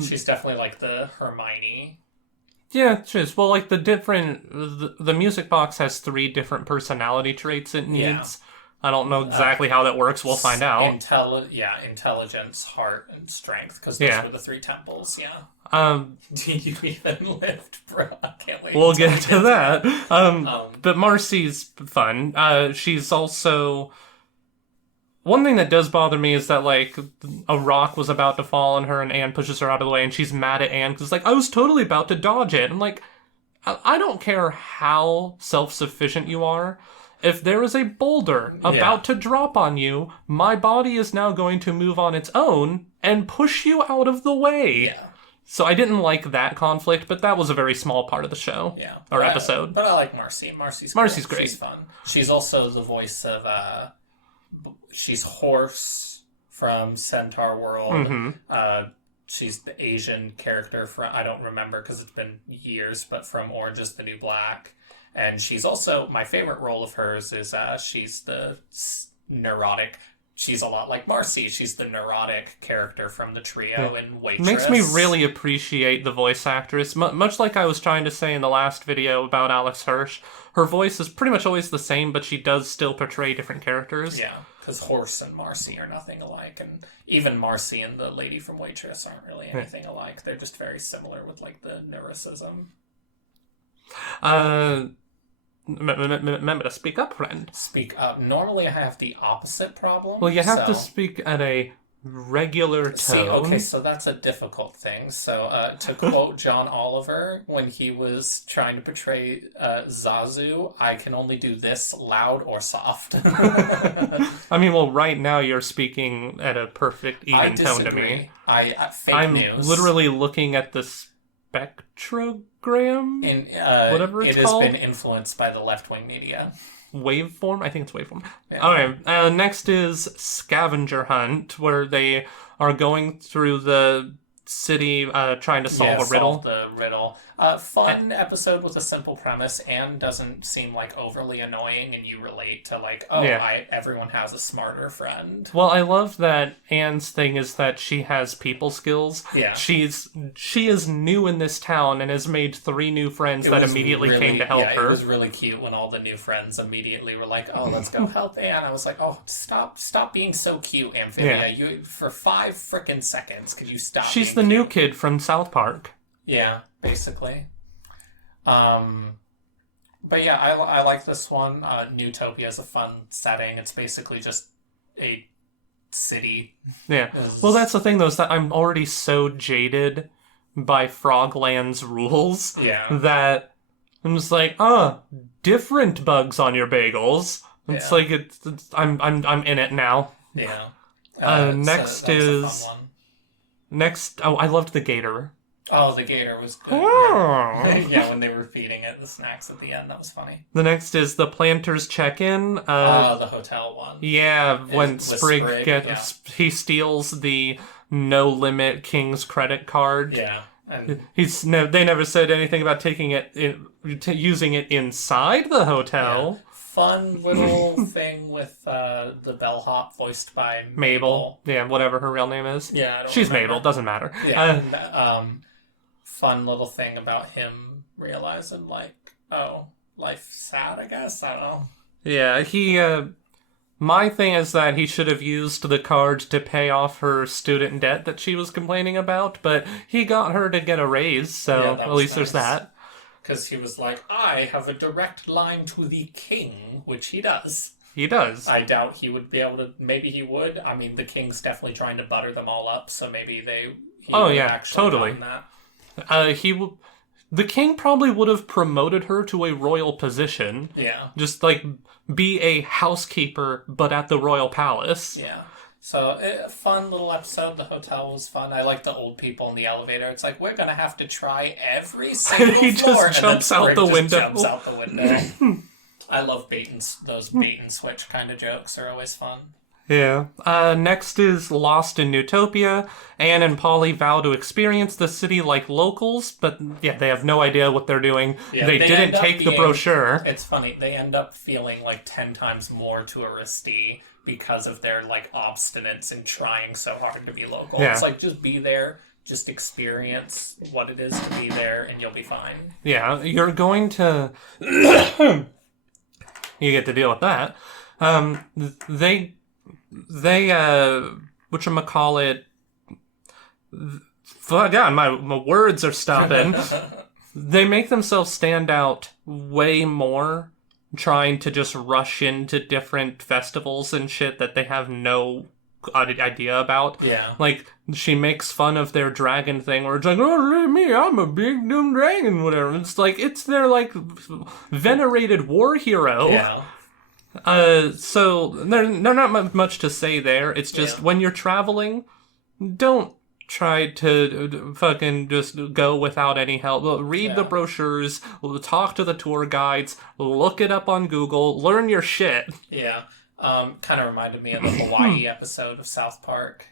She's definitely like the Hermione. Yeah, it is. Well, like the music box has 3 different personality traits it needs. Yeah. I don't know exactly how that works. We'll find out. Intelligence, heart, and strength, because those were the 3 temples. Yeah. Do you even lift, bro? I can't wait. We'll get to that. But Marcy's fun. She's also. One thing that does bother me is that, like, a rock was about to fall on her and Anne pushes her out of the way and she's mad at Anne because, like, I was totally about to dodge it. I'm like, I don't care how self-sufficient you are. If there is a boulder about to drop on you, my body is now going to move on its own and push you out of the way. Yeah. So I didn't like that conflict, but that was a very small part of the show. Yeah. Or episode. But I like Marcy. Marcy's great. She's fun. She's also the voice of... she's Horse from Centaur World. Mm-hmm. She's the Asian character from, I don't remember because it's been years, but from Orange is the New Black. And she's also, my favorite role of hers is she's the neurotic. She's a lot like Marcy. She's the neurotic character from the trio in Waitress. Makes me really appreciate the voice actress. Much like I was trying to say in the last video about Alex Hirsch, her voice is pretty much always the same, but she does still portray different characters. Yeah, because Horse and Marcy are nothing alike, and even Marcy and the lady from Waitress aren't really anything alike. They're just very similar with, like, the neuroticism. Remember to speak up, friend. Speak up. Normally I have the opposite problem. Well, you have to speak at a regular tone. See, okay, so that's a difficult thing. So, to quote John Oliver, when he was trying to portray Zazu, I can only do this loud or soft. I mean, well, right now you're speaking at a perfect even tone to me. I'm literally looking at the spectrogram, whatever it's called. It has been influenced by the left-wing media. Waveform? I think it's waveform. Yeah. Okay, next is scavenger hunt, where they are going through the city trying to solve a riddle. Solve the riddle. Fun episode with a simple premise and doesn't seem like overly annoying, and you relate to like, everyone has a smarter friend. Well, I love that Anne's thing is that she has people skills. Yeah. She is new in this town and has made 3 new friends that immediately came to help her. It was really cute when all the new friends immediately were like, "Oh, let's go help Anne." I was like, "Oh, stop being so cute, Amphibia. You for 5 frickin' seconds, could you stop?" She's the new kid from South Park. Yeah, basically. But yeah, I like this one. Newtopia is a fun setting. It's basically just a city. Yeah. Well, that's the thing, though, is that I'm already so jaded by Frogland's rules that I'm just like, different bugs on your bagels. It's like I'm in it now. Yeah. Next is next. Oh, I loved the gator. Oh, the gator was good. Yeah, when they were feeding it the snacks at the end, that was funny. The next is the planters check-in. The hotel one. Yeah, when Sprig he steals the no limit King's credit card. Yeah. And they never said anything about taking it using it inside the hotel. Yeah. Fun little thing with the bellhop voiced by Mabel. Yeah, whatever her real name is. Yeah, she's remember. Mabel. Doesn't matter. Yeah. Fun little thing about him realizing like, oh, life's sad. I guess I don't know. Yeah, he. My thing is that he should have used the card to pay off her student debt that she was complaining about, but he got her to get a raise, so at least there's that. Because he was like, I have a direct line to the king, which he does. He does. I doubt he would be able to. Maybe he would. I mean, the king's definitely trying to butter them all up, so maybe he would actually totally. done that. The king probably would have promoted her to a royal position. Yeah. Just like be a housekeeper, but at the royal palace. Yeah. So, fun little episode. The hotel was fun. I like the old people in the elevator. It's like, we're going to have to try every single he floor. Just jumps out the window. Jumps out the window. I love those bait and switch kind of jokes are always fun. Yeah. Next is Lost in Newtopia. Anne and Polly vow to experience the city like locals, but they have no idea what they're doing. Yeah, they didn't take the brochure. It's funny. They end up feeling like 10 times more touristy because of their like obstinance in trying so hard to be local. Yeah. It's like, just be there, just experience what it is to be there, and you'll be fine. Yeah, you're going to... you get to deal with that. They whatchamacallit, God, my words are stopping. They make themselves stand out way more trying to just rush into different festivals and shit that they have no idea about. Yeah. Like, she makes fun of their dragon thing where it's like, oh, look at me, I'm a big dumb dragon, whatever. It's like, it's their, like, venerated war hero. Yeah. So there's not much to say there. It's just when you're traveling, don't try to fucking just go without any help. Read the brochures, talk to the tour guides, look it up on Google, learn your shit. Yeah. Kind of reminded me of the Hawaii episode of South Park.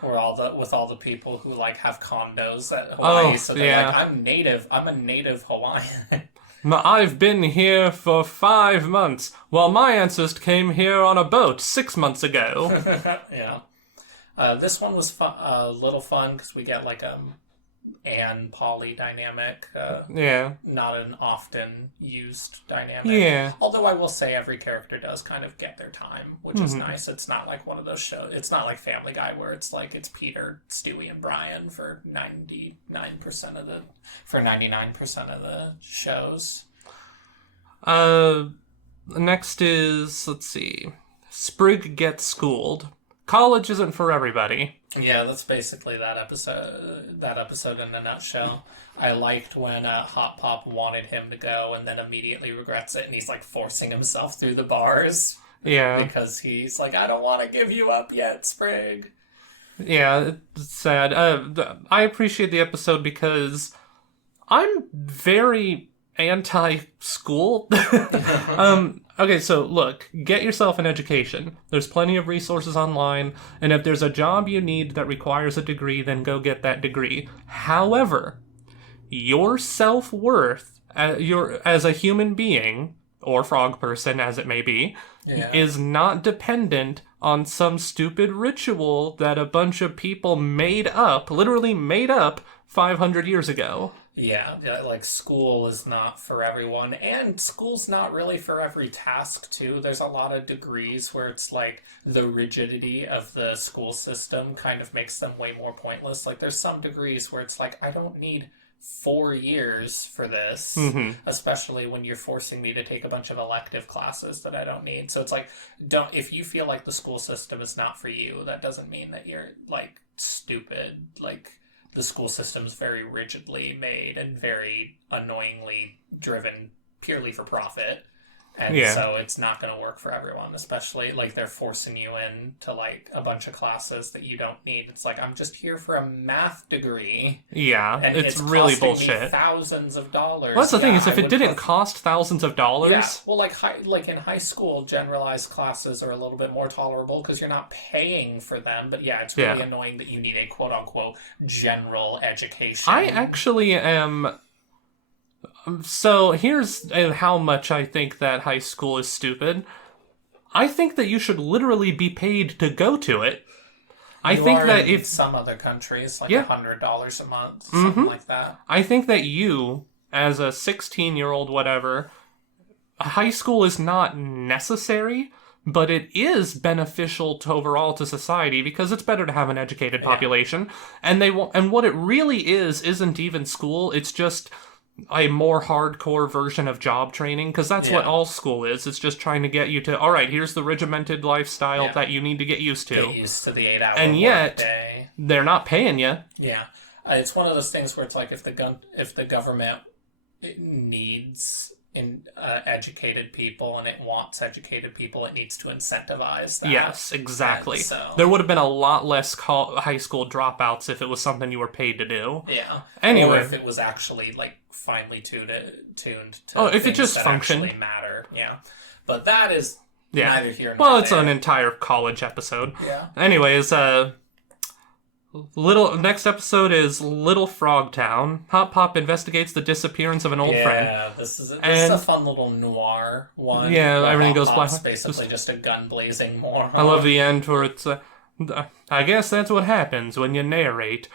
Where with all the people who like have condos at Hawaii, so they're like, I'm a native Hawaiian. I've been here for 5 months, while my ancestors came here on a boat 6 months ago. Yeah. This one was a little fun because we get like Anne Polly dynamic. Not an often used dynamic. Yeah. Although I will say every character does kind of get their time, which is nice. It's not like one of those shows. It's not like Family Guy where it's like it's Peter, Stewie, and Brian for 99% of the shows. Next is, let's see, Sprig gets schooled. College isn't for everybody. Yeah, that's basically that episode. That episode in a nutshell. I liked when Hot Pop wanted him to go and then immediately regrets it, and he's like forcing himself through the bars. Yeah. Because he's like, I don't want to give you up yet, Sprig. Yeah, it's sad. I appreciate the episode because I'm very anti-school. Okay, so look, get yourself an education. There's plenty of resources online, and if there's a job you need that requires a degree, then go get that degree. However, your self-worth as a human being, or frog person as it may be, is not dependent on some stupid ritual that a bunch of people literally made up 500 years ago. Yeah, like school is not for everyone, and school's not really for every task too. There's a lot of degrees where it's like the rigidity of the school system kind of makes them way more pointless. Like there's some degrees where it's like, I don't need 4 years for this, especially when you're forcing me to take a bunch of elective classes that I don't need. So it's like, if you feel like the school system is not for you, that doesn't mean that you're like stupid. Like, the school system's very rigidly made and very annoyingly driven purely for profit. And so it's not going to work for everyone, especially like they're forcing you into like a bunch of classes that you don't need. It's like, I'm just here for a math degree. Yeah, and it's really bullshit. Me thousands of dollars. Well, that's the thing is if it didn't cost thousands of dollars. Yeah, well, like in high school, generalized classes are a little bit more tolerable because you're not paying for them. But yeah, it's really annoying that you need a quote unquote general education. I actually am. So here's how much I think that high school is stupid. I think that you should literally be paid to go to it. I think that if some other countries, like $100 a month, something like that. I think that you, as a 16-year-old whatever, high school is not necessary, but it is beneficial overall to society because it's better to have an educated population. And and what it really isn't even school. It's just a more hardcore version of job training, because that's what all school is. It's just trying to get you to, all right, here's the regimented lifestyle that you need to get used to. Get used to the 8-hour and yet, day. They're not paying you. Yeah. It's one of those things where it's like if the government needs educated people and it wants educated people, it needs to incentivize that. Yes, exactly. There would have been a lot less high school dropouts if it was something you were paid to do. Yeah. Anyway, or if it was actually like finely tuned to if it just that functioned. Actually matter. Yeah. But that is neither here nor there. Well, it's an entire college episode. Yeah. Anyways, next episode is Little Frog Town. Hop Pop investigates the disappearance of an old friend. Yeah, this is a fun little noir one. Yeah, everything goes black. It's basically just a gun blazing moron. I love the end where it's. I guess that's what happens when you narrate.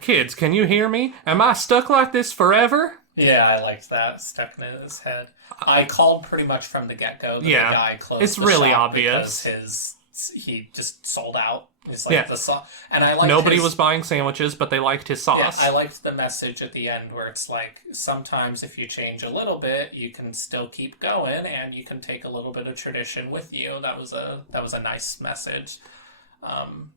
Kids, can you hear me? Am I stuck like this forever? Yeah, I liked that. Stuck in his head. I called pretty much from the get-go that the guy closed it's the really shop obvious. because he just sold out. It's like the sauce. And I liked nobody was buying sandwiches, but they liked his sauce. Yeah, I liked the message at the end where it's like, sometimes if you change a little bit, you can still keep going and you can take a little bit of tradition with you. That was a nice message. And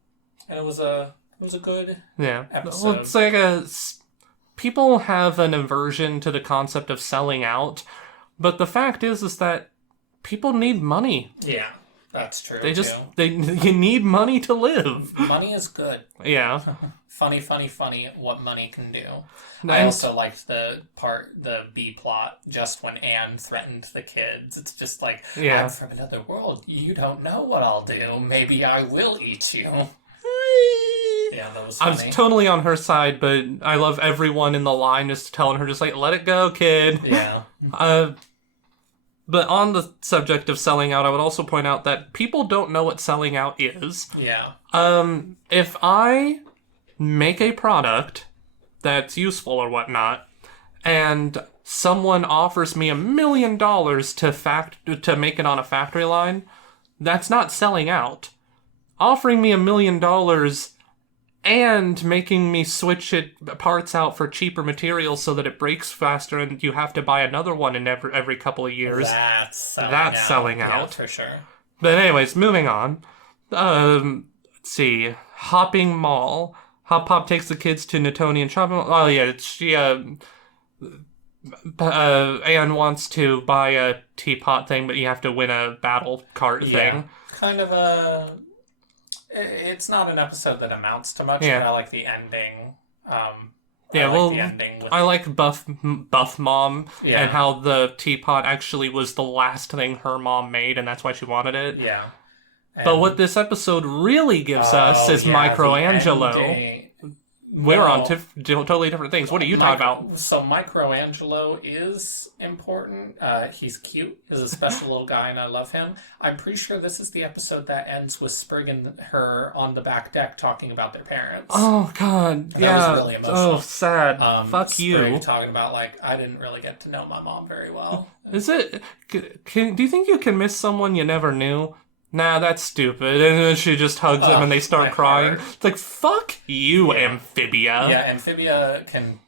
it was a good episode. Well, it's like people have an aversion to the concept of selling out, but the fact is that people need money. Yeah. That's true. You need money to live. Money is good. Yeah. Funny, what money can do. I also liked the B plot, just when Anne threatened the kids. It's just like, I'm from another world. You don't know what I'll do. Maybe I will eat you. Yeah, that was funny. I was totally on her side, but I love everyone in the line just telling her, just like, let it go, kid. Yeah. But on the subject of selling out, I would also point out that people don't know what selling out is. Yeah. If I make a product that's useful or whatnot, and someone offers me $1 million to make it on a factory line, that's not selling out. Offering me $1 million and making me switch parts out for cheaper materials so that it breaks faster and you have to buy another one in every couple of years. That's selling out. Yeah, for sure. But anyways, moving on. Let's see. Hopping Mall. Hop Pop takes the kids to Newtonian shopping mall. Oh yeah, Anne wants to buy a teapot thing, but you have to win a battle cart thing. Kind of a... It's not an episode that amounts to much, but I like the ending. I like Buff Mom and how the teapot actually was the last thing her mom made, and that's why she wanted it. Yeah. But what this episode really gives us is Michelangelo. We're on totally different things. What are you talking about? So Michelangelo is important. He's cute. He's a special little guy, and I love him. I'm pretty sure this is the episode that ends with Sprig and her on the back deck talking about their parents. Oh, God. And that was really emotional. Oh, sad. Fuck Sprig you. talking about, like, I didn't really get to know my mom very well. Is it... do you think you can miss someone you never knew? Nah, that's stupid. And then she just hugs him and they start crying. Heart. It's like, fuck you, Amphibia. Yeah, Amphibia can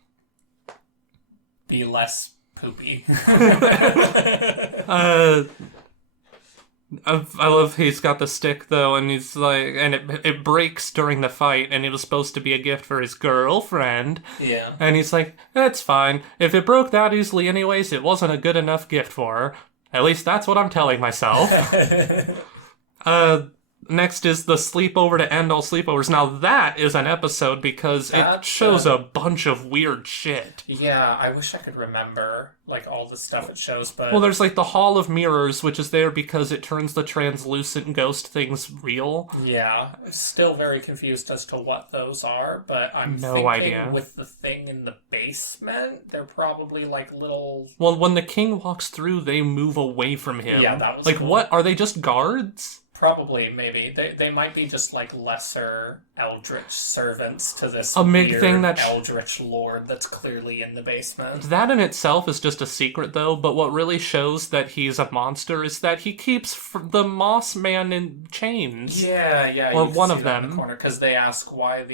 be less poopy. I love he's got the stick, though, and he's like... And it breaks during the fight, and it was supposed to be a gift for his girlfriend. Yeah. And he's like, that's fine. If it broke that easily anyways, it wasn't a good enough gift for her. At least that's what I'm telling myself. Next is the sleepover to end all sleepovers. Now that is an episode because it shows a bunch of weird shit. Yeah, I wish I could remember like all the stuff it shows, but... Well, there's like the Hall of Mirrors, which is there because it turns the translucent ghost things real. Yeah, still very confused as to what those are, but I'm thinking with the thing in the basement, they're probably like little... Well, when the king walks through, they move away from him. Yeah, that was like, cool. What? Are they just guards? Probably, maybe. They might be just like lesser eldritch servants to this eldritch lord that's clearly in the basement. That in itself is just a secret, though, but what really shows that he's a monster is that he keeps the Moss Man in chains. Yeah. Or one of them. Because they ask why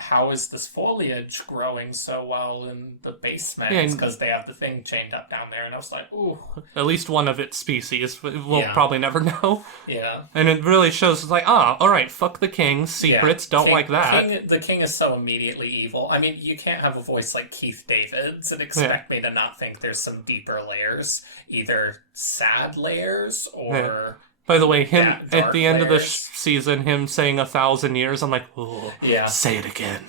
how is this foliage growing so well in the basement? It's because they have the thing chained up down there, and I was like, ooh. At least one of its species. We'll probably never know. Yeah. And it really shows, it's like, alright, fuck the king, secrets, don't like that. The king is so immediately evil. I mean, you can't have a voice like Keith David's and expect me to not think there's some deeper layers. Either sad layers, or... Yeah. By the way, him at the end of the season, him saying 1,000 years, I'm like, oh, say it again.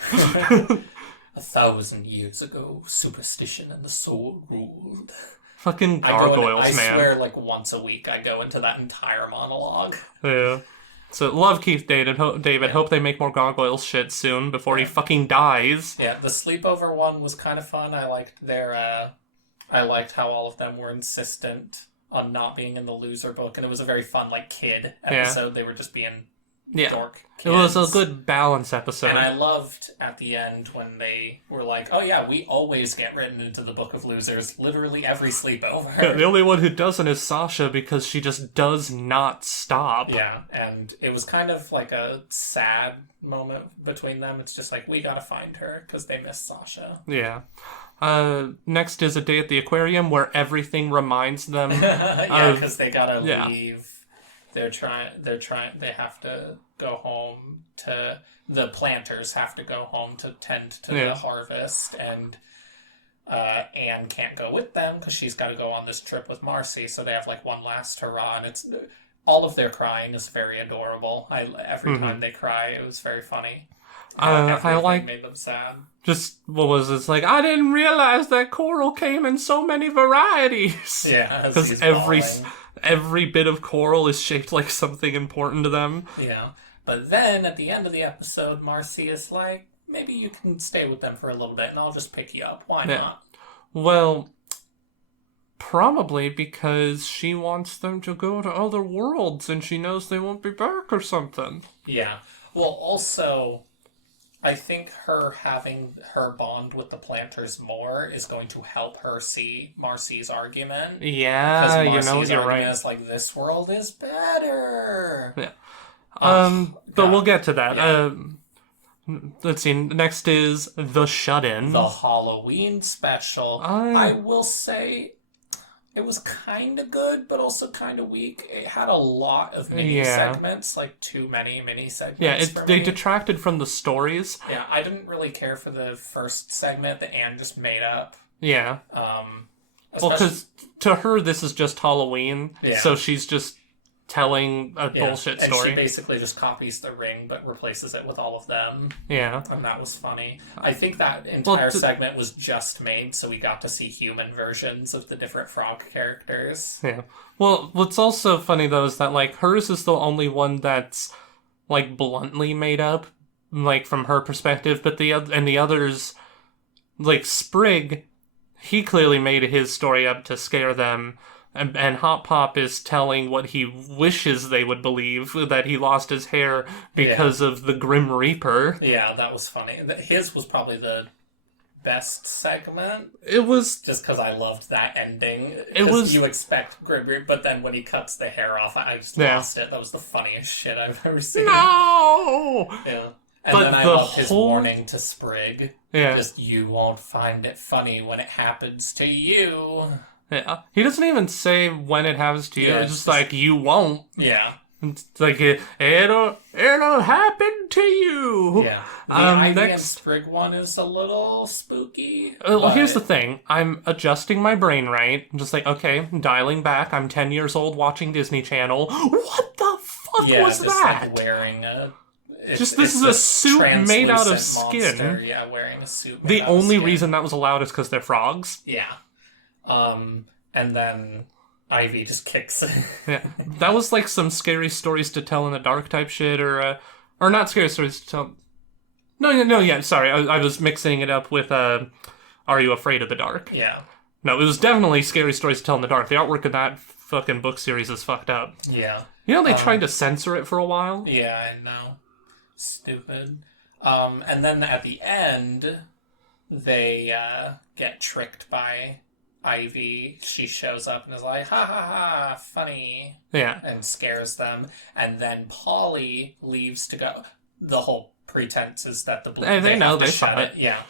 1,000 years ago, superstition and the soul ruled. Fucking gargoyles, man. I swear, like, once a week I go into that entire monologue. Yeah. So, love Keith David. Hope they make more gargoyle shit soon before he fucking dies. Yeah, the sleepover one was kind of fun. I liked I liked how all of them were insistent on not being in the loser book, and it was a very fun, like, kid episode. They were just being dork kids. It was a good balance episode. And I loved at the end when they were like, oh yeah, we always get written into the book of losers, literally every sleepover. Yeah, the only one who doesn't is Sasha, because she just does not stop. Yeah, and it was kind of like a sad moment between them. It's just like, we gotta find her, because they miss Sasha. Yeah. Next is a day at the aquarium where everything reminds them. Because they gotta leave. They have to go home the planters have to go home to tend to the harvest, and Anne can't go with them because she's got to go on this trip with Marcy, so they have like one last hurrah, and it's all of their crying is very adorable. Every time they cry, it was very funny. I like made them sad. Just what was it? Like, I didn't realize that coral came in so many varieties. Yeah, because every bit of coral is shaped like something important to them. Yeah, but then at the end of the episode, Marcy is like, maybe you can stay with them for a little bit, and I'll just pick you up. Why not? Well, probably because she wants them to go to other worlds, and she knows they won't be back or something. Yeah. Well, also, I think her having her bond with the planters more is going to help her see Marcy's argument. Yeah, because Marcy's you're argument right. is like, this world is better. Yeah. But we'll get to that. Yeah. Let's see. Next is The Shut-In. The Halloween special. I will say it was kind of good, but also kind of weak. It had a lot of mini segments, like too many mini segments. Yeah, they detracted from the stories. Yeah, I didn't really care for the first segment that Anne just made up. Yeah. Well, because to her, this is just Halloween, so she's just telling a bullshit story. And she basically just copies the ring, but replaces it with all of them. Yeah. And that was funny. I think that entire segment was just made so we got to see human versions of the different frog characters. Yeah. Well, what's also funny, though, is that, like, hers is the only one that's, like, bluntly made up, like, from her perspective, but the others, like, Sprig, he clearly made his story up to scare them. And Hot Pop is telling what he wishes they would believe, that he lost his hair because of the Grim Reaper. Yeah, that was funny. His was probably the best segment. It was... Just because I loved that ending. It was... You expect Grim Reaper, but then when he cuts the hair off, I just lost it. That was the funniest shit I've ever seen. No! Yeah. And then I loved his warning to Sprig. Yeah. Just, you won't find it funny when it happens to you. Yeah. He doesn't even say when it happens to you. It's just like, you won't. Yeah. It's like, it'll happen to you. Yeah. The Ivy and Sprig one is a little spooky. Well, here's the thing. I'm adjusting my brain, right? I'm just like, okay, dialing back. I'm 10 years old watching Disney Channel. What the fuck was that? Like wearing a... this is a suit made out of skin. Monster. Yeah, wearing a suit made out of skin. The only reason that was allowed is because they're frogs. Yeah. And then Ivy just kicks it. Yeah, that was like some scary stories to tell in the dark type shit, or not scary stories to tell. No, sorry, I was mixing it up with Are You Afraid of the Dark? Yeah. No, it was definitely scary stories to tell in the dark. The artwork of that fucking book series is fucked up. Yeah. You know they tried to censor it for a while? Yeah, I know. Stupid. And then at the end, they get tricked by Ivy. She shows up and is like, ha ha ha, funny. Yeah. And scares them. And then Polly leaves to go. The whole pretense is that the blue... They know, they saw it. Yeah.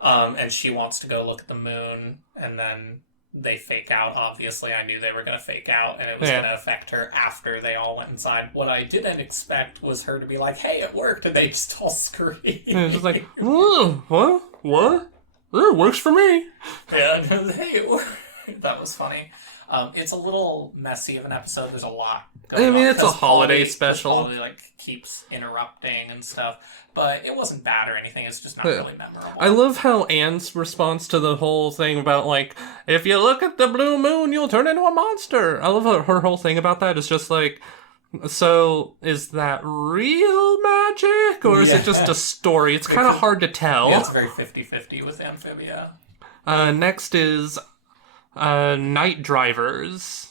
And she wants to go look at the moon, and then they fake out. Obviously, I knew they were going to fake out, and it was going to affect her after they all went inside. What I didn't expect was her to be like, hey, it worked, and they just all scream. And it's just like, what? It works for me. Yeah, hey, it worked. That was funny. It's a little messy of an episode. There's a lot going on. I mean, it's a holiday special. Polly, like, keeps interrupting and stuff. But it wasn't bad or anything. It's just not really memorable. I love how Anne's response to the whole thing about, like, if you look at the blue moon, you'll turn into a monster. I love her whole thing about that. It's just like, so is that real magic? Or is it just a story? It's kind of hard to tell. Yeah, it's very 50-50 with Amphibia. Next is Night Drivers.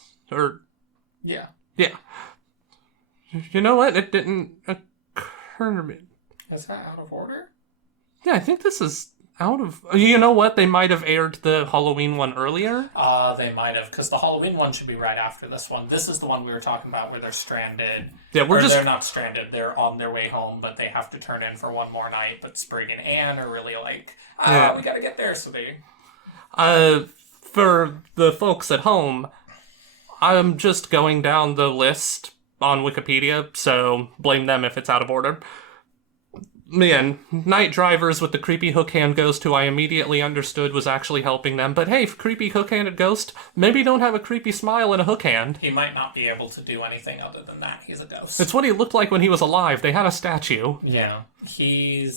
Yeah. You know what? It didn't occur to me. Is that out of order? Yeah, I think this is out of... You know what? They might have aired the Halloween one earlier. They might have, because the Halloween one should be right after this one. This is the one we were talking about where they're stranded. Yeah, they're not stranded. They're on their way home, but they have to turn in for one more night. But Sprig and Anne are really like, we gotta get there, so they... For the folks at home, I'm just going down the list on Wikipedia, so blame them if it's out of order. Man, Night Drivers with the creepy hook-hand ghost who I immediately understood was actually helping them. But hey, creepy hook-handed ghost, maybe don't have a creepy smile and a hook hand. He might not be able to do anything other than that. He's a ghost. It's what he looked like when he was alive. They had a statue. Yeah, he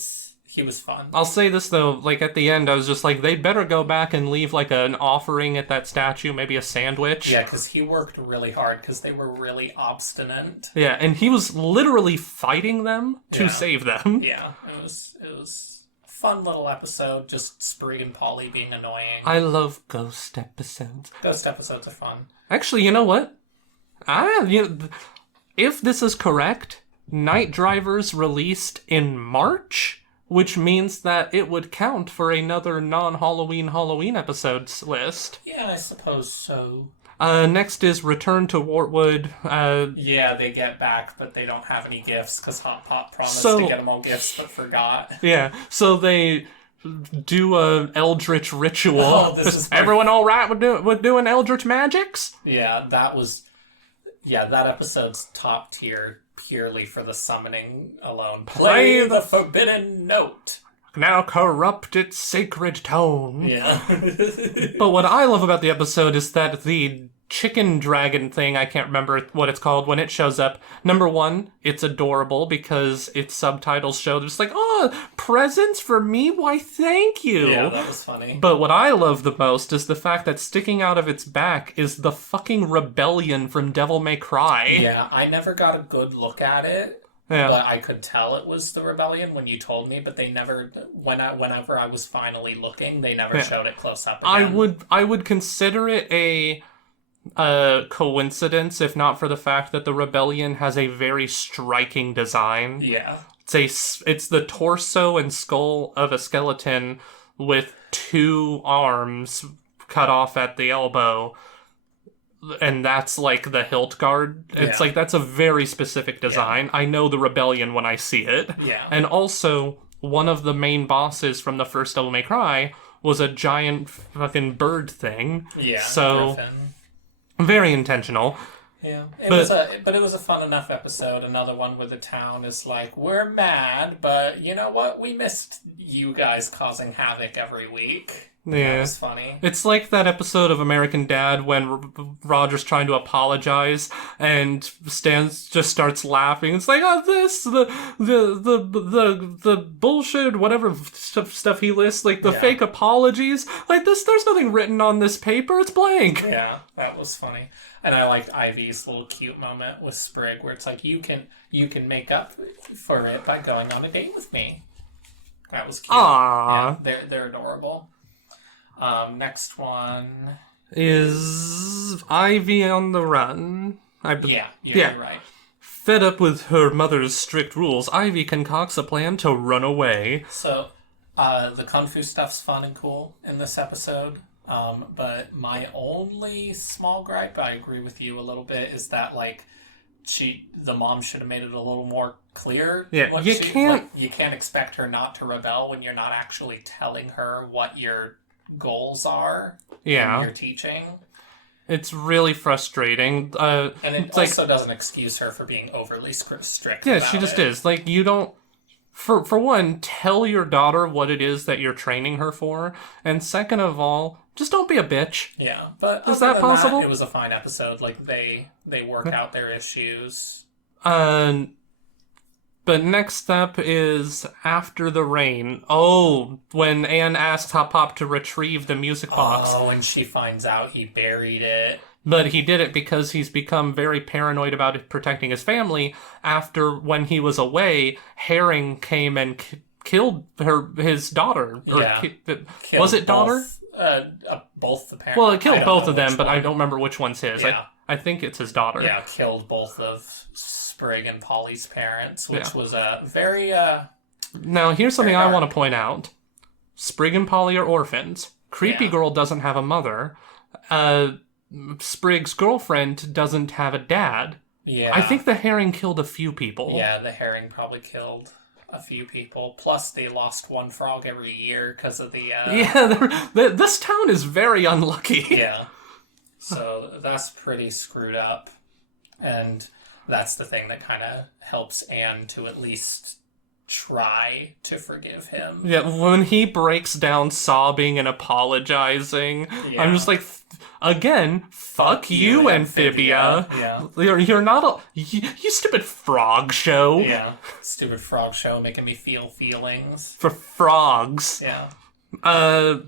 was fun. I'll say this, though, like, at the end, I was just like, they'd better go back and leave, like, an offering at that statue, maybe a sandwich. Yeah, because he worked really hard, because they were really obstinate. Yeah, and he was literally fighting them to save them. Yeah, it was a fun little episode, just Sprig and Polly being annoying. I love ghost episodes. Ghost episodes are fun. Actually, you know what? If this is correct, Night Drivers released in March... which means that it would count for another non-Halloween episodes list. Yeah, I suppose so. Next is Return to Wartwood. Yeah, they get back, but they don't have any gifts because Hot Pot promised So- to get them all gifts, but forgot. Yeah, so they do a eldritch ritual. Oh, this is my- everyone all right with doing eldritch magics? Yeah, that episode's top tier purely for the summoning alone. Play the forbidden note. Now corrupt its sacred tone. Yeah. But what I love about the episode is that the chicken dragon thing, I can't remember what it's called, when it shows up, number one, it's adorable because its subtitles show just like, oh, presents for me? Why, thank you. Yeah, that was funny. But what I love the most is the fact that sticking out of its back is the fucking rebellion from Devil May Cry. Yeah, I never got a good look at it. Yeah. But I could tell it was the rebellion when you told me, but they never, whenever I was finally looking, they never showed it close up again. I would consider it a coincidence if not for the fact that the rebellion has a very striking design. Yeah. It's the torso and skull of a skeleton with 2 arms cut off at the elbow. And that's like the hilt guard. It's like, that's a very specific design. Yeah. I know the rebellion when I see it. Yeah. And also, one of the main bosses from the first Devil May Cry was a giant fucking bird thing. Yeah. So, Griffin. Very intentional. Yeah. But it was a fun enough episode. Another one where the town is like, we're mad, but you know what? We missed you guys causing havoc every week. Yeah. That was funny. It's like that episode of American Dad when Roger's trying to apologize and Stan just starts laughing. It's like, oh, the bullshit, whatever stuff he lists, like the fake apologies. Like this, there's nothing written on this paper. It's blank. Yeah, that was funny. And I liked Ivy's little cute moment with Sprig where it's like, you can make up for it by going on a date with me. That was cute. Aww. Yeah, they're adorable. Next one is Ivy on the run. You're right. Fed up with her mother's strict rules, Ivy concocts a plan to run away. So, the Kung Fu stuff's fun and cool in this episode. But my only small gripe, I agree with you a little bit, is that like the mom should have made it a little more clear. Yeah, you can't expect her not to rebel when you're not actually telling her what your goals are. Yeah, in your teaching. It's really frustrating. And it also doesn't excuse her for being overly strict. Yeah, she just is. Like, you don't. For one, tell your daughter what it is that you're training her for, and second of all, just don't be a bitch. Yeah, but is that possible? It was a fine episode. Like they work out their issues. But next up is After the Rain. Oh, when Anne asks Hop Pop to retrieve the music box. Oh, and she finds out he buried it. But he did it because he's become very paranoid about protecting his family after, when he was away, Herring came and killed his daughter. Was it daughter? Both the parents. Well, it killed both of them, but I don't remember which one's his. Yeah. I think it's his daughter. Yeah, killed both of Sprig and Polly's parents, which was a very... Now, here's something I want to point out. Sprig and Polly are orphans. Creepy Girl doesn't have a mother. Sprig's girlfriend doesn't have a dad. Yeah. I think the Herring killed a few people. Yeah, the Herring probably killed a few people. Plus, they lost one frog every year because of the... Yeah, this town is very unlucky. Yeah. So that's pretty screwed up. And that's the thing that kind of helps Anne to at least try to forgive him. Yeah, when he breaks down sobbing and apologizing, I'm just like, again, fuck you, Amphibia. Yeah. You're not you stupid frog show. Yeah, stupid frog show making me feel feelings. For frogs. Yeah.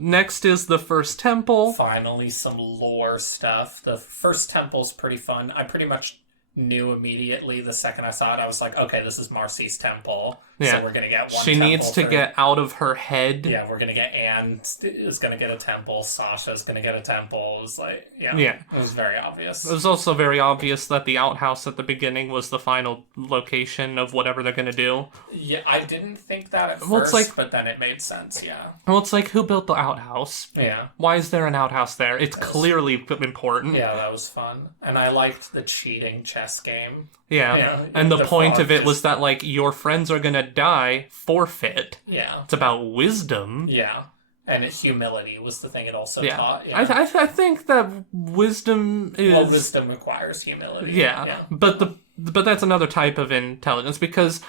Next is the First Temple. Finally, some lore stuff. The First Temple's pretty fun. I pretty much knew immediately the second I saw it. I was like, okay, this is Marcy's temple. Yeah. So we're going to get one She needs to get out of her head. Yeah, we're going to get Anne is going to get a temple. Sasha's going to get a temple. It was like, yeah. It was very obvious. It was also very obvious that the outhouse at the beginning was the final location of whatever they're going to do. Yeah, I didn't think that at first, but then it made sense, yeah. Well, it's like, who built the outhouse? Yeah. Why is there an outhouse there? It's clearly important. Yeah, that was fun. And I liked the cheating chess game. Yeah. And the point of it was that, like, your friends are going to die, forfeit. Yeah. It's about wisdom. Yeah. And humility was the thing it also taught. Yeah. I think that wisdom is... Well, wisdom requires humility. Yeah. But that's another type of intelligence, because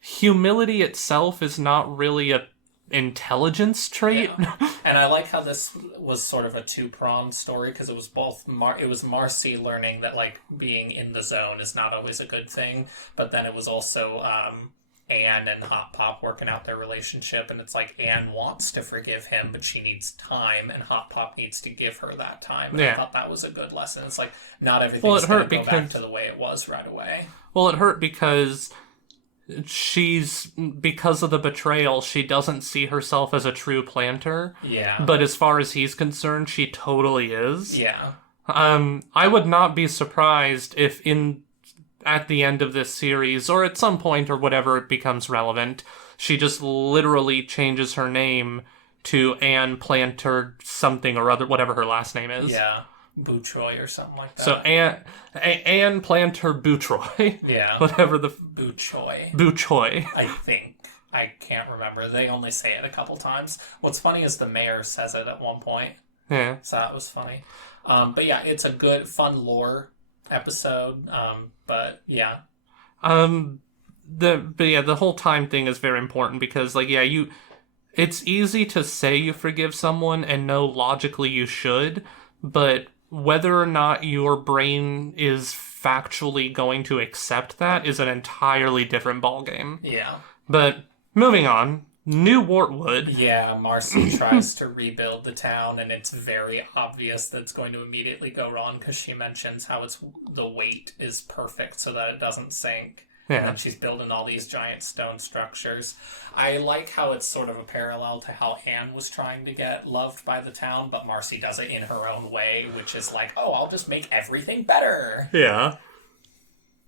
humility itself is not really a intelligence trait. Yeah. And I like how this was sort of a two-pronged story, because it was both it was Marcy learning that, like, being in the zone is not always a good thing, but then it was also Anne and Hot Pop working out their relationship, and it's like Anne wants to forgive him, but she needs time, and Hot Pop needs to give her that time. And I thought that was a good lesson. It's like, not everything's going to go back to the way it was right away. Well, it hurt because because of the betrayal, she doesn't see herself as a true planter. Yeah. But as far as he's concerned, she totally is. Yeah. I would not be surprised if at the end of this series, or at some point or whatever it becomes relevant, she just literally changes her name to Anne Planter something or other, whatever her last name is. Yeah. Boutroy or something like that. So Anne Planter Boutroy. Yeah. Whatever the... Boutroy. I think. I can't remember. They only say it a couple times. What's funny is the mayor says it at one point. Yeah. So that was funny. But yeah, it's a good, fun lore episode. But yeah. The whole time thing is very important because, like, yeah, it's easy to say you forgive someone and know logically you should, but whether or not your brain is factually going to accept that is an entirely different ballgame. Yeah. But moving on, New Wartwood. Yeah, Marcy tries to rebuild the town, and it's very obvious that it's going to immediately go wrong because she mentions how the weight is perfect so that it doesn't sink. Yeah. And she's building all these giant stone structures. I like how it's sort of a parallel to how Anne was trying to get loved by the town, but Marcy does it in her own way, which is like, oh, I'll just make everything better. Yeah.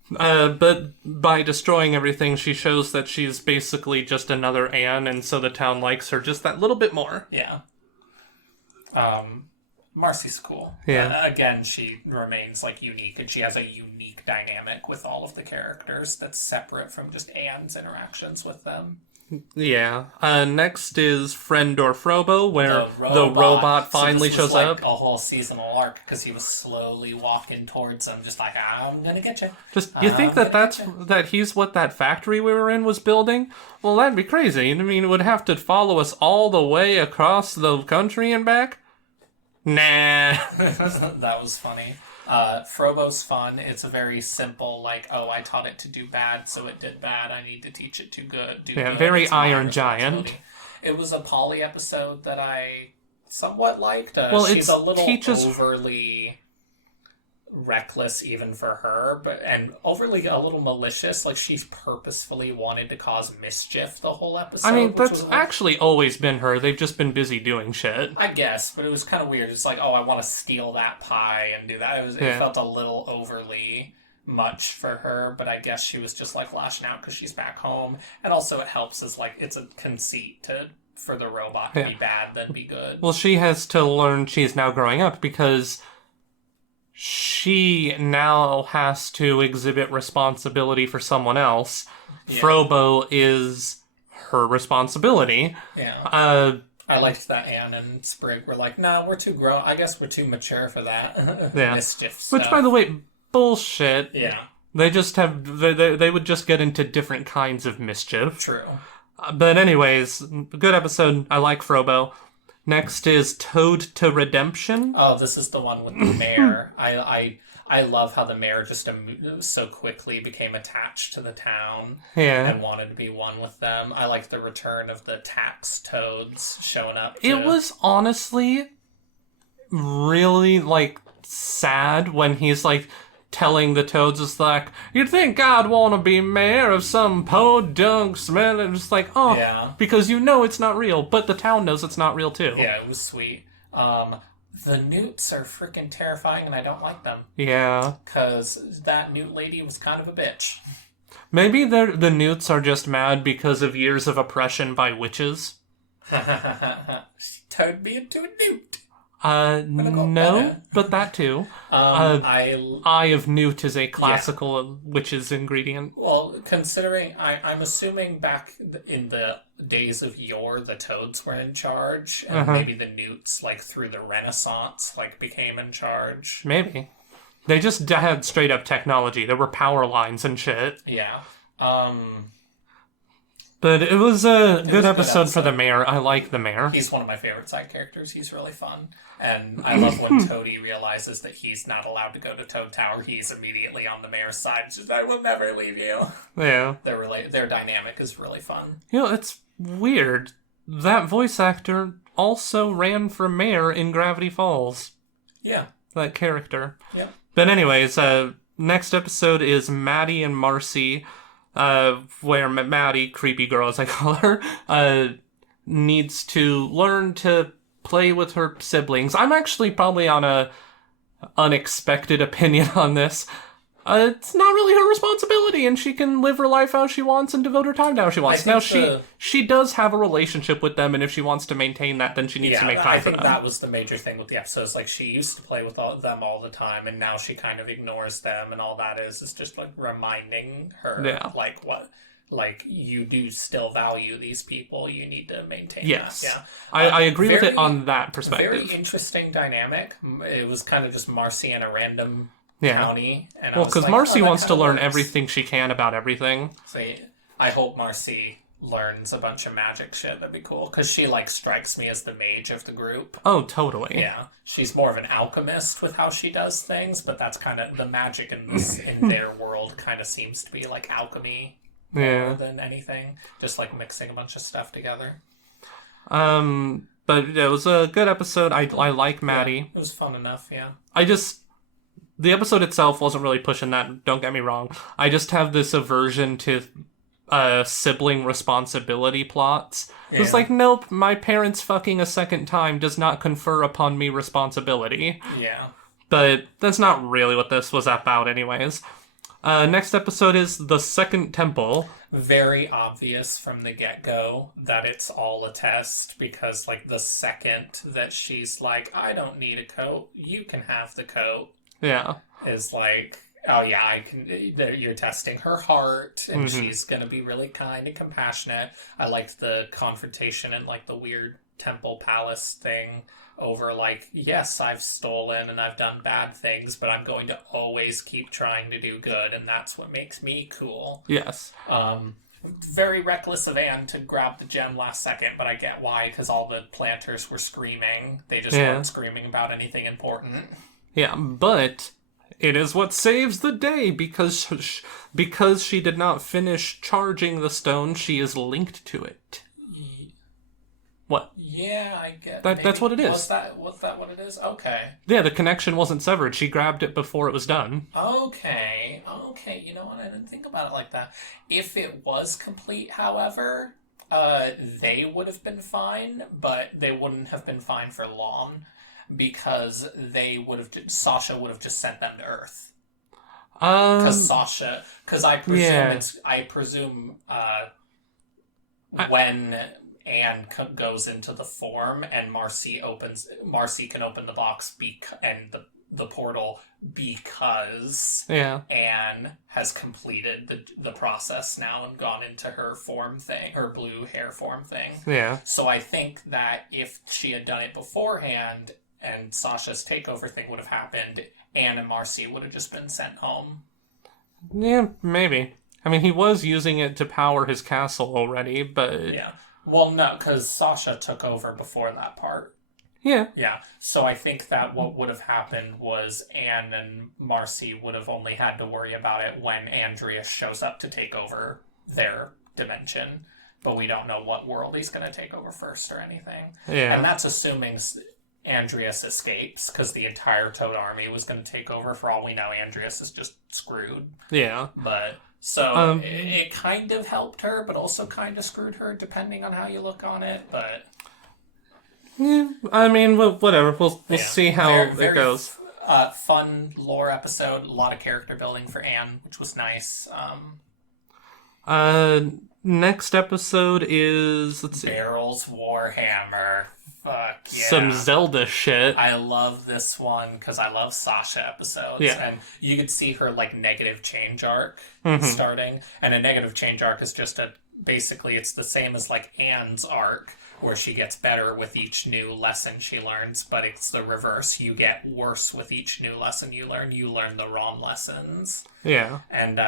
But by destroying everything, she shows that she's basically just another Anne, and so the town likes her just that little bit more. Yeah. Marcy's cool. Yeah. Again, she remains, like, unique, and she has a unique dynamic with all of the characters that's separate from just Anne's interactions with them. Yeah. Next is Friend or Frobo, where the robot finally shows up. A whole seasonal arc, because he was slowly walking towards them, just like, I'm gonna get you. You think that he's what that factory we were in was building? Well, that'd be crazy. I mean, it would have to follow us all the way across the country and back? Nah. That was funny. Frobo's fun. It's a very simple, like, oh, I taught it to do bad, so it did bad. I need to teach it to do good. Very Iron Giant. It was a Polly episode that I somewhat liked. She's a little overly reckless even for her, and overly a little malicious. Like, she's purposefully wanted to cause mischief the whole episode. I mean, that's actually always been her. They've just been busy doing shit. I guess, but it was kind of weird. It's like, oh, I want to steal that pie and do that. It felt a little overly much for her, but I guess she was just, like, lashing out because she's back home. And also it helps as, like, it's a conceit for the robot to be bad then be good. Well, she has to learn she's now growing up because she now has to exhibit responsibility for someone else. Yeah. Frobo is her responsibility. Yeah. I liked that Anne and Sprig were like, no, we're too grown. I guess we're too mature for that. Yeah. Mischief stuff. Which, by the way, bullshit. Yeah. They just have... They would just get into different kinds of mischief. True. But anyways, good episode. I like Frobo. Next is Toad to Redemption. Oh, this is the one with the mayor. I love how the mayor just so quickly became attached to the town and wanted to be one with them. I like the return of the tax toads showing up. It was honestly really, like, sad when he's like, telling the toads is like, you'd think I'd want to be mayor of some podunk smell, and it's like, oh, Yeah. because you know it's not real, but the town knows it's not real too. Yeah, it was sweet. The newts are freaking terrifying, and I don't like them. Yeah. Because that newt lady was kind of a bitch. Maybe the newts are just mad because of years of oppression by witches. She turned me into a newt. No, but that too. Eye of Newt is a classical witch's ingredient. Well, considering I'm assuming back in the days of yore, the toads were in charge, and maybe the newts, like through the Renaissance, like became in charge. Maybe they just had straight up technology. There were power lines and shit. Yeah. But it was a good episode for the mayor. I like the mayor. He's one of my favorite side characters. He's really fun. And I love when Toadie realizes that he's not allowed to go to Toad Tower. He's immediately on the mayor's side. Just, I will never leave you. Yeah. Their dynamic is really fun. You know, it's weird. That voice actor also ran for mayor in Gravity Falls. Yeah. That character. Yeah. But anyways, next episode is Maddie and Marcy. Where Maddie, creepy girl as I call her, needs to learn to play with her siblings. I'm actually probably on a unexpected opinion on this. It's not really her responsibility, and she can live her life how she wants and devote her time to how she wants. Now, she does have a relationship with them, and if she wants to maintain that, then she needs to make time for them. I think that was the major thing with the episodes. Like, she used to play with them all the time, and now she kind of ignores them, and all that is just, like, reminding her, like, what... Like, you do still value these people. You need to maintain that. Yeah. I agree with it on that perspective. Very interesting dynamic. It was kind of just Marcy in a random county. And well, because Marcy wants to learn everything she can about everything. So I hope Marcy learns a bunch of magic shit. That'd be cool. Because she, like, strikes me as the mage of the group. Oh, totally. Yeah. She's more of an alchemist with how she does things, but that's kind of the magic in their world kind of seems to be like alchemy. More than anything, just like mixing a bunch of stuff together. But it was a good episode. I like Maddie. Yeah, it was fun enough. Yeah. The episode itself wasn't really pushing that. Don't get me wrong. I just have this aversion to sibling responsibility plots. Yeah. It's like, nope, my parents fucking a second time does not confer upon me responsibility. Yeah. But that's not really what this was about, anyways. Next episode is The Second Temple. Very obvious from the get-go that it's all a test, because, like, the second that she's like, I don't need a coat, you can have the coat. Yeah. Is like, oh yeah, I can. You're testing her heart, and she's gonna be really kind and compassionate. I liked the confrontation and, like, the weird temple palace thing over, like, yes, I've stolen and I've done bad things, but I'm going to always keep trying to do good, and that's what makes me cool. Yes. Very reckless of Anne to grab the gem last second, but I get why, because all the planters were screaming. They just weren't screaming about anything important. Yeah, but it is what saves the day, because she did not finish charging the stone, she is linked to it. What? Yeah, I get that's what it is. Was that what it is? Okay. Yeah, the connection wasn't severed. She grabbed it before it was done. Okay. You know what? I didn't think about it like that. If it was complete, however, they would have been fine, but they wouldn't have been fine for long, because Sasha would have just sent them to Earth. Because I presume when Anne goes into the form and Marcy can open the box and the portal, because Anne has completed the process now and gone into her form thing, her blue hair form thing. Yeah. So I think that if she had done it beforehand and Sasha's takeover thing would have happened, Anne and Marcy would have just been sent home. Yeah, maybe. I mean, he was using it to power his castle already, but... Yeah. Well, no, because Sasha took over before that part. Yeah. Yeah. So I think that what would have happened was Anne and Marcy would have only had to worry about it when Andreas shows up to take over their dimension. But we don't know what world he's going to take over first or anything. Yeah. And that's assuming Andreas escapes because the entire Toad army was going to take over. For all we know, Andreas is just screwed. Yeah. But so it kind of helped her, but also kind of screwed her, depending on how you look on it. But yeah, I mean, well, whatever. We'll see how it goes. Fun lore episode. A lot of character building for Anne, which was nice. Next episode is, let's see, Barrel's Warhammer. Fuck yeah. Some Zelda shit. I love this one because I love Sasha episodes. Yeah. And you could see her, like, negative change arc starting. And a negative change arc is just basically it's the same as, like, Anne's arc, where she gets better with each new lesson she learns, but it's the reverse. You get worse with each new lesson you learn. You learn the wrong lessons. Yeah. And,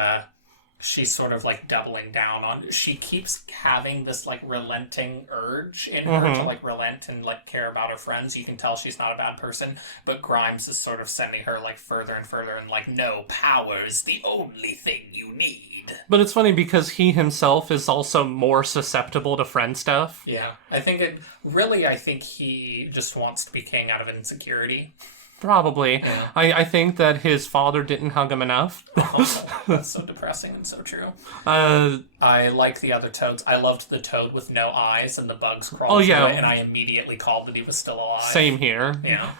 she's sort of like doubling down on. She keeps having this like relenting urge in her to like relent and like care about her friends. You can tell she's not a bad person, but Grimes is sort of sending her like further and further and like, no, power's the only thing you need. But it's funny because he himself is also more susceptible to friend stuff. Yeah, I think he just wants to be king out of insecurity. Probably. Yeah. I think that his father didn't hug him enough. That's so depressing and so true. I like the other toads. I loved the toad with no eyes and the bugs crawled through it, and I immediately called that he was still alive. Same here. Yeah.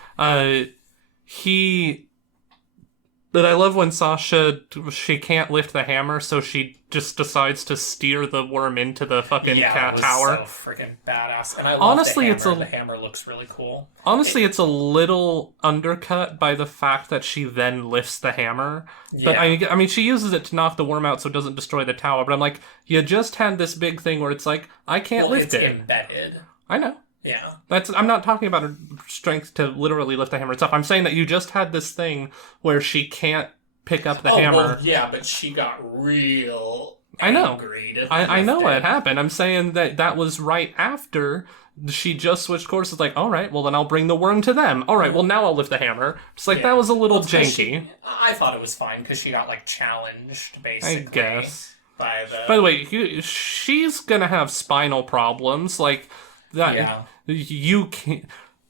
But I love when Sasha, she can't lift the hammer, so she just decides to steer the worm into the fucking cat tower. So freaking badass. And I love the hammer looks really cool. Honestly, it's a little undercut by the fact that she then lifts the hammer. But I mean, she uses it to knock the worm out so it doesn't destroy the tower. But I'm like, you just had this big thing where it's like, I can't lift it. It's embedded. I know. Yeah. I'm not talking about her strength to literally lift the hammer itself. I'm saying that you just had this thing where she can't pick up the hammer. Well, yeah, but she got real angry. I know what happened. I'm saying that was right after she just switched courses. Like, all right, well then I'll bring the worm to them. All right, well now I'll lift the hammer. It's like that was a little janky. I thought it was fine because she got like challenged basically. I guess. By the way, she's gonna have spinal problems. Like that. Yeah. You can't.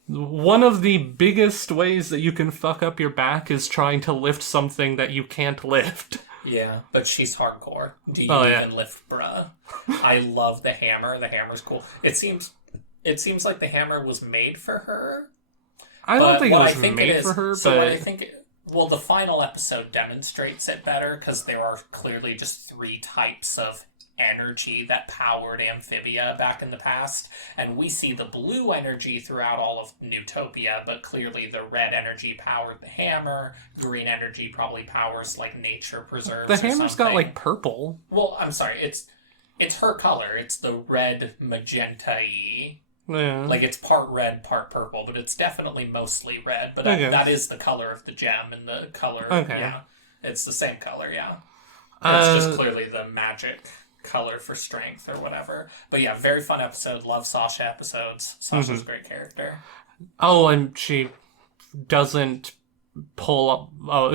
One of the biggest ways that you can fuck up your back is trying to lift something that you can't lift. Yeah, but she's hardcore. Do you even lift, bruh? I love the hammer. The hammer's cool. It seems like the hammer was made for her. I don't think it was made for her, so but the final episode demonstrates it better because there are clearly just 3 types of energy that powered Amphibia back in the past, and we see the blue energy throughout all of Newtopia, but clearly the red energy powered the hammer, green energy probably powers like nature preserves. The hammer's got like purple. Well, I'm sorry, it's her color. It's the red magenta-y. Yeah. Like it's part red, part purple, but it's definitely mostly red. But that is the color of the gem, and the color, yeah, it's the same color, yeah. It's just clearly the magic color for strength or whatever. But yeah, very fun episode. Love Sasha episodes. Sasha's a great character. Oh, and she doesn't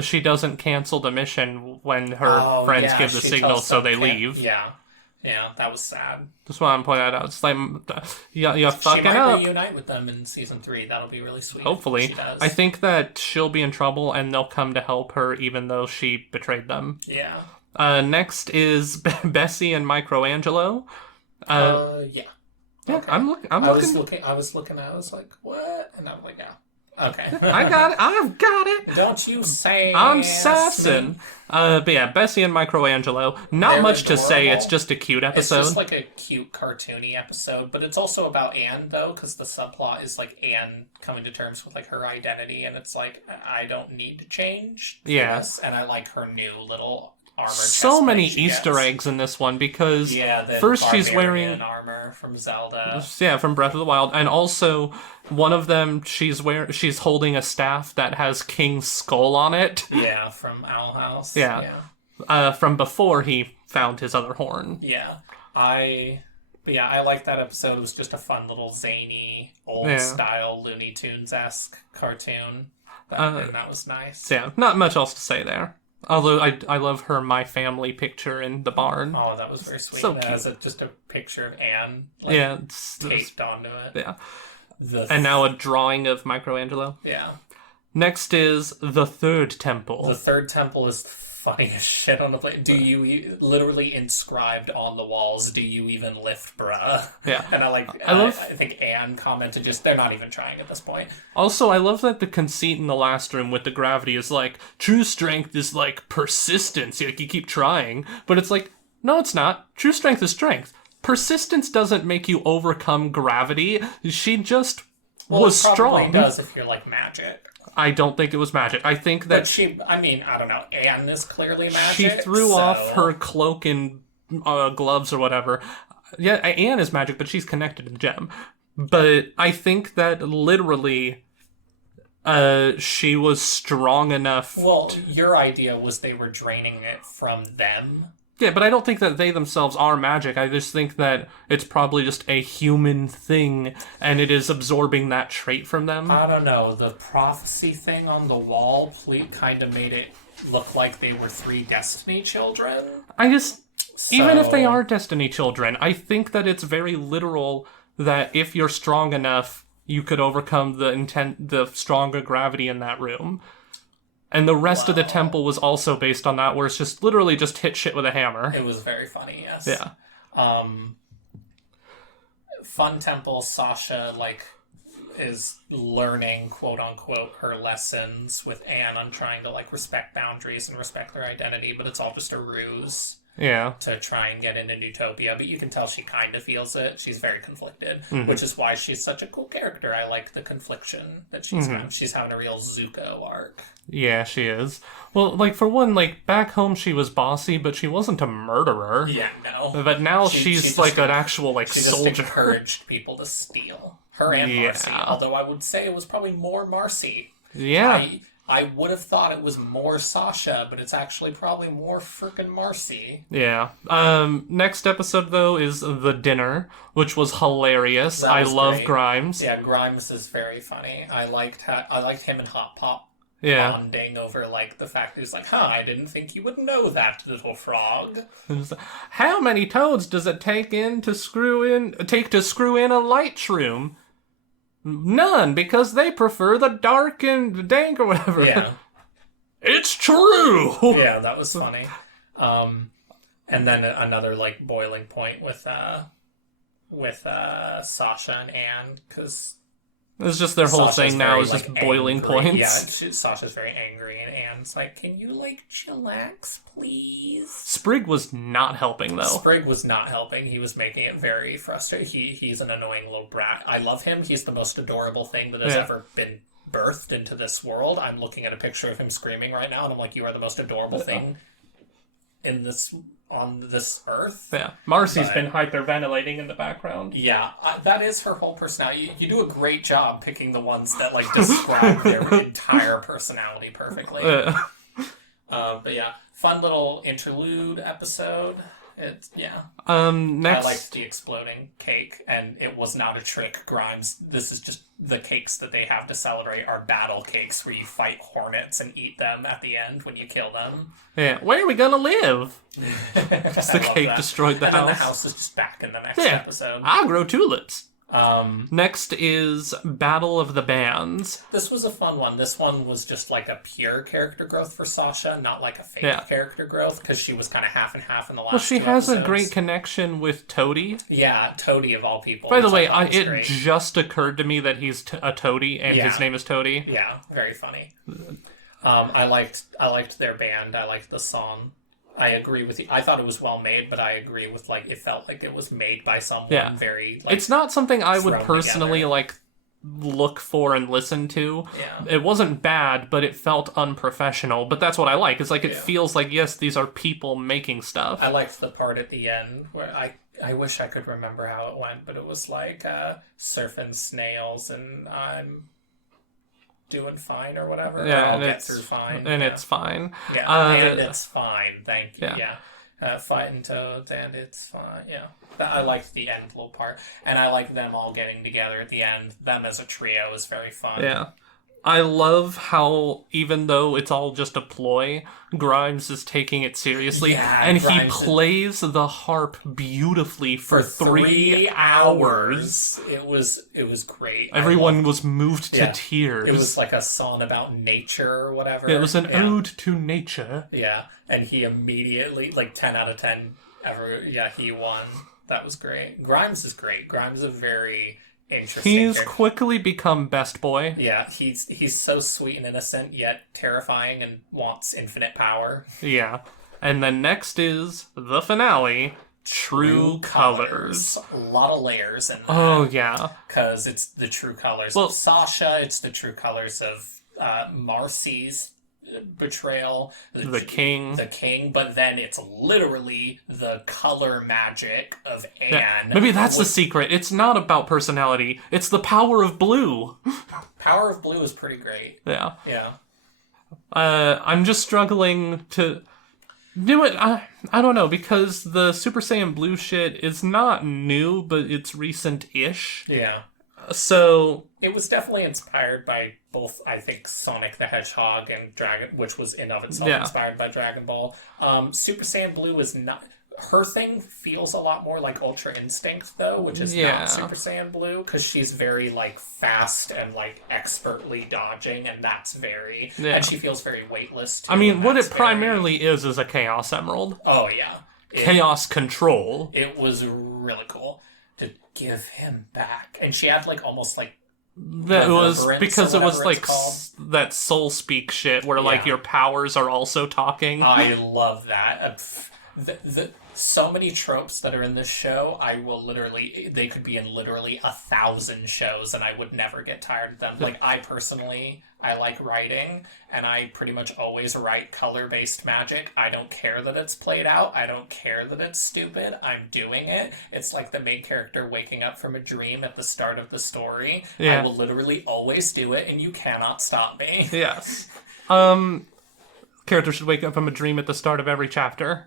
she doesn't cancel the mission when her friends give the signal, so they leave. Yeah, that was sad. That's why I'm pointing that out. It's like, you're fucking up. She might reunite with them in season 3. That'll be really sweet. Hopefully. She does. I think that she'll be in trouble and they'll come to help her even though she betrayed them. Yeah. Next is Bessie and Michelangelo. Yeah. Okay. I was like, what? And I'm like, yeah. Okay. I got it. I've got it. Don't you say I'm sassing. But yeah, Bessie and Michelangelo. Not much to say. It's just a cute episode. It's just like a cute cartoony episode, but it's also about Anne though, because the subplot is like Anne coming to terms with like her identity, and it's like I don't need to change. This, and I like her new little armor. So many Easter eggs in this one because first she's wearing armor from Zelda. Yeah, from Breath of the Wild, and also one of them she's holding a staff that has King's skull on it. Yeah, from Owl House. Yeah. From before he found his other horn. Yeah. I like that episode. It was just a fun little zany, old style Looney Tunes-esque cartoon. And that was nice. Yeah, not much else to say there. Although I love her My Family picture in the barn. Oh, that was very sweet. So it cute. has just a picture of Anne taped onto it. Yeah. And now a drawing of Michelangelo. Yeah. Next is the third temple. The third temple is funny as shit on the plate. Do you literally inscribed on the walls? Do you even lift, bruh? Yeah, and I think Anne commented just they're not even trying at this point. Also, I love that the conceit in the last room with the gravity is like true strength is like persistence. Like you keep trying, but it's like no, it's not. True strength is strength. Persistence doesn't make you overcome gravity. She just was it probably strong. Does if you're like magic. I don't think it was magic. I think that I don't know. Anne is clearly magic. She threw off her cloak and gloves or whatever. Yeah, Anne is magic, but she's connected to the gem. But I think that literally, she was strong enough. Well, your idea was they were draining it from them. Yeah, but I don't think that they themselves are magic. I just think that it's probably just a human thing, and it is absorbing that trait from them. I don't know. The prophecy thing on the wall kind of made it look like they were 3 Destiny children. Even if they are Destiny children, I think that it's very literal that if you're strong enough, you could overcome the stronger gravity in that room. And the rest of the temple was also based on that, where it's just literally just hit shit with a hammer. It was very funny, yes. Yeah. Fun temple, Sasha, is learning, quote unquote, her lessons with Anne on trying to, respect boundaries and respect their identity, but it's all just a ruse. Yeah. To try and get into Newtopia, but you can tell she kind of feels it. She's very conflicted, which is why she's such a cool character. I like the confliction that she's having. She's having a real Zuko arc. Yeah, she is. Well, for one, back home she was bossy, but she wasn't a murderer. Yeah, no. But now she's an actual, she soldier. Just encouraged people to steal. Her and Marcy. Although I would say it was probably more Marcy. Yeah. I would have thought it was more Sasha, but it's actually probably more frickin' Marcy. Yeah. Next episode, though, is The Dinner, which was hilarious. I love great. Grimes. Yeah, Grimes is very funny. I liked him and Hot Pop bonding over, the fact that he's I didn't think you would know that, little frog. How many toads does it take to screw in a light shroom? None, because they prefer the dark and dank or whatever. Yeah. It's true! Yeah, that was funny. And then another, boiling point with Sasha and Anne, because... It's just their whole thing now is just boiling angry. points. Yeah, Sasha's very angry, and Anne's can you, chillax, please? Sprig was not helping, though. Sprig was not helping. He was making it very frustrating. He's an annoying little brat. I love him. He's the most adorable thing that has ever been birthed into this world. I'm looking at a picture of him screaming right now, and I'm like, you are the most adorable thing on this earth. Yeah. Marcy's been hyperventilating in the background. Yeah, that is her whole personality. You do a great job picking the ones that describe their entire personality perfectly. But yeah, fun little interlude episode. Next I liked the exploding cake, and it was not a trick, Grimes. This is just the cakes that they have to celebrate are battle cakes where you fight hornets and eat them at the end when you kill them. Yeah, where are we gonna live? Just the cake destroyed the house. And then the house is just back in the next episode. I'll grow tulips. Next is Battle of the Bands. This was a fun one. This one was just a pure character growth for Sasha, not a fake character growth, because she was kind of half and half in the last she has episodes. A great connection with Toady. Yeah, Toady of all people. By the way, it just occurred to me that he's a Toady, and his name is Toady. Yeah, very funny. I liked their band. I liked the song. I agree with you. I thought it was well made, but I agree with it felt like it was made by someone very it's not something I would personally look for and listen to. Yeah. It wasn't bad, but it felt unprofessional. But that's what I like. It's it feels like yes, these are people making stuff. I liked the part at the end where I wish I could remember how it went, but it was surfing snails and I'm doing fine or whatever. Yeah, I'll get through fine. And it's fine. Yeah, and it's fine. Thank you. Yeah. Fighting toads and it's fine. Yeah. I liked the end little part. And I like them all getting together at the end. Them as a trio is very fun. Yeah. I love how, even though it's all just a ploy, Grimes is taking it seriously, Yeah, and he Grimes plays the harp beautifully for 3 hours. It was great. Everyone was moved to Yeah. tears. It was like a song about nature or whatever. It was an Yeah. ode to nature. Yeah, and he immediately, like 10 out of 10 ever, he won. That was great. Grimes is great. Grimes is a very interesting He's character. quickly become best boy. Yeah, he's so sweet and innocent, yet terrifying and wants infinite power. Yeah. And then next is the finale, True Colors. A lot of layers in that. Oh, yeah. Because it's the true colors Well- of Sasha, it's the true colors of Marcy's betrayal, The king. but then it's literally the color magic of Anne. Yeah. Maybe that's the secret. It's not about personality. It's the power of blue. Power of Blue is pretty great. Yeah. Yeah. I'm just struggling to do it. I don't know, because the Super Saiyan Blue shit is not new, but it's recent-ish. Yeah. So It was definitely inspired by both, I think, Sonic the Hedgehog and Dragon, which was in of itself Yeah. inspired by Dragon Ball. Super Saiyan Blue is not. Her thing feels a lot more like Ultra Instinct, though, which is Yeah. not Super Saiyan Blue, because she's very, like, fast and, like, expertly dodging, and that's very... Yeah. And she feels very weightless, too. I mean, and what it that's very- primarily is a Chaos Emerald. Oh, yeah. Chaos Control. It was really cool to give him back. And she had, like, almost, like, That was Reverberance because or it was whatever like it's called. that soul speak shit where like Yeah. your powers are also talking. I love that. So many tropes that are in this show, they could be in literally 1,000 shows and I would never get tired of them. Like, I like writing, and I pretty much always write color-based magic. I don't care that it's played out. I don't care that it's stupid. I'm doing it. It's like the main character waking up from a dream at the start of the story. Yeah. I will literally always do it, and you cannot stop me. Yes. Character should wake up from a dream at the start of every chapter.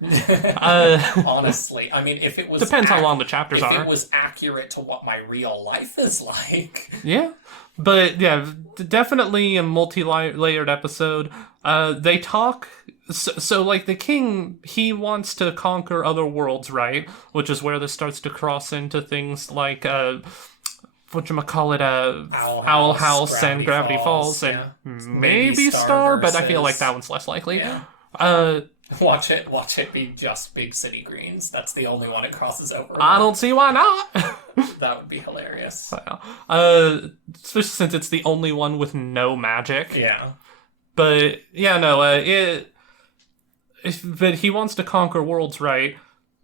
Honestly, I mean, if it was Depends how long the chapters if are. it was accurate to what my real life is like. Yeah. But yeah, definitely a multi-layered episode. They talk. So like the king, he wants to conquer other worlds, right? Which is where this starts to cross into things like whatchamacallit, Owl House and Gravity Falls and yeah. maybe Star, but I feel like that one's less likely. Yeah. Watch it be just Big City Greens. That's the only one it crosses over. I don't see why not. That would be hilarious. Especially since it's the only one with no magic. Yeah. But yeah, no, but he wants to conquer worlds, right?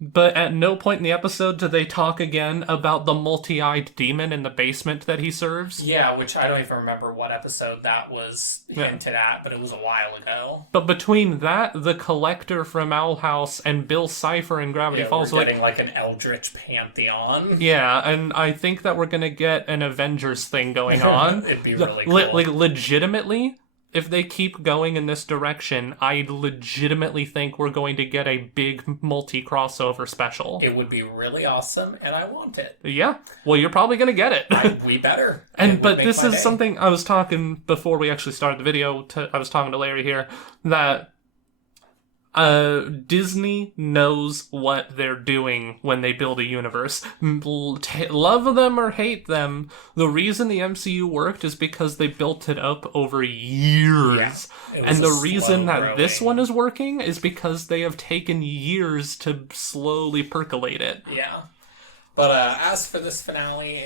But at no point in the episode do they talk again about the multi-eyed demon in the basement that he serves. Yeah, which I don't even remember what episode that was hinted at, but it was a while ago. But between that, the Collector from Owl House, and Bill Cipher in Gravity Falls, we're getting like an Eldritch pantheon. yeah, and I think that we're gonna get an Avengers thing going on. It'd be really cool. Like legitimately. If they keep going in this direction, I legitimately think we're going to get a big multi-crossover special. It would be really awesome, and I want it. Yeah. Well, you're probably going to get it. We better. But this is something I was talking before we actually started the video. I was talking to Larry here that Disney knows what they're doing when they build a universe. Love them or hate them, the reason the MCU worked is because they built it up over years. Yeah, and the reason that this one is working is because they have taken years to slowly percolate it. Yeah. But as for this finale,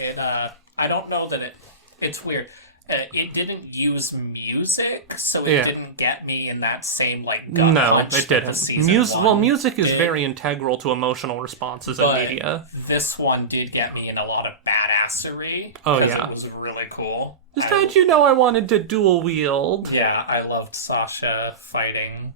I don't know that it's weird. It didn't use music, so it didn't get me in that same gut punch it that didn't. the season one Music is did. very integral to emotional responses in media. This one did get me in a lot of badassery. Oh, because yeah. It was really cool. Did you know I wanted to dual wield? Yeah, I loved Sasha fighting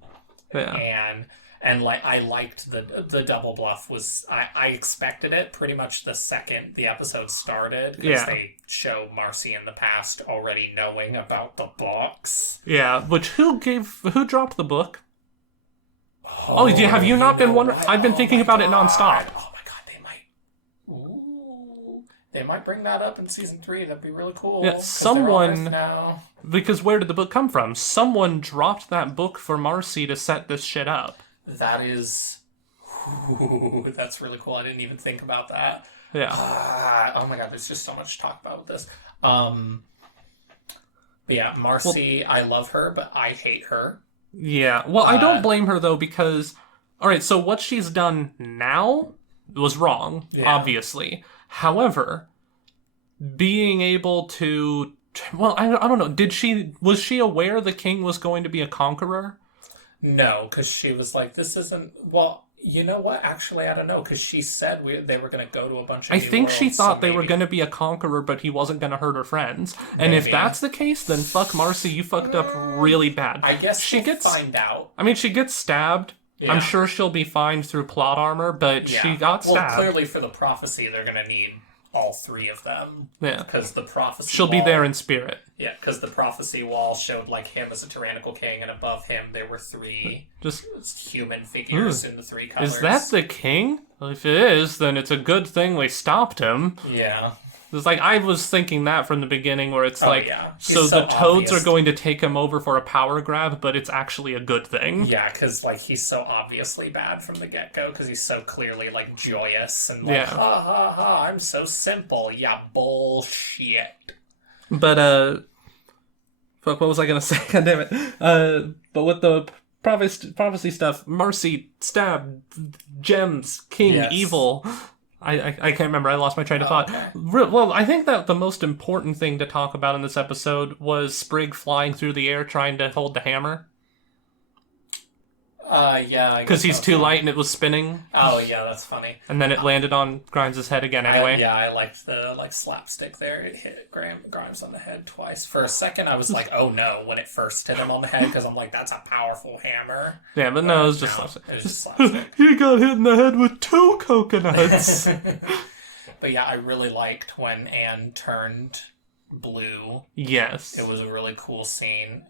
Anne. And I liked the double bluff I expected it pretty much the second the episode started because they show Marcy in the past already knowing about the books. Yeah, which who dropped the book? Have you not been wondering? I've been thinking about it nonstop. Oh my god, they might. Ooh. They might bring that up in season 3. That'd be really cool. Yeah, 'cause someone... they're on Earth now. Because where did the book come from? Someone dropped that book for Marcy to set this shit up. That is... Ooh, that's really cool. I didn't even think about that. Yeah. Oh my god, there's just so much to talk about with this. But yeah, Marcy, I love her, but I hate her. Yeah. Well, I don't blame her, though, because... Alright, so what she's done now was wrong, obviously. However, being able to... Well, I don't know. Was she aware the king was going to be a conqueror? No, because she was like, this isn't... Well, you know what? Actually, I don't know, because she said they were going to go to a bunch of I new think she worlds, thought so they were maybe- going to be a conqueror, but he wasn't going to hurt her friends. And if Maybe. that's the case, then fuck Marcy, you fucked up really bad. I guess she we'll gets find out. I mean, she gets stabbed. Yeah. I'm sure she'll be fine through plot armor, but she got stabbed. Well, clearly for the prophecy, they're going to need all 3 of them. Yeah. Because the prophecy She'll be there in spirit. Yeah, because the prophecy wall showed like him as a tyrannical king, and above him there were 3 Just human figures in the 3 colors. is that the king? Well, if it is, then it's a good thing we stopped him. Yeah. It's like, I was thinking that from the beginning, where it's like, yeah. so He's the so toads obvious. are going to take him over for a power grab, but it's actually a good thing. Yeah, because like he's so obviously bad from the get-go, because he's so clearly like joyous and like, Yeah. ha ha ha, I'm so simple. Yeah, bullshit. But, fuck, what was I gonna say? God damn it. But with the prophecy stuff, Marcy, stab, gems, king, Yes. evil. I can't remember. I lost my train of thought. Okay. Well, I think that the most important thing to talk about in this episode was Sprig flying through the air trying to hold the hammer. Yeah. Because he's too light and it was spinning. Oh, yeah, that's funny. And then it landed on Grimes' head again anyway. I liked the slapstick there. It hit Grimes on the head twice. For a second, I was like, "Oh no!" when it first hit him on the head, because I'm like, "That's a powerful hammer." Yeah, but no, it was just slapstick. It was just slapstick. He got hit in the head with 2 coconuts. But yeah, I really liked when Anne turned blue. Yes. It was a really cool scene.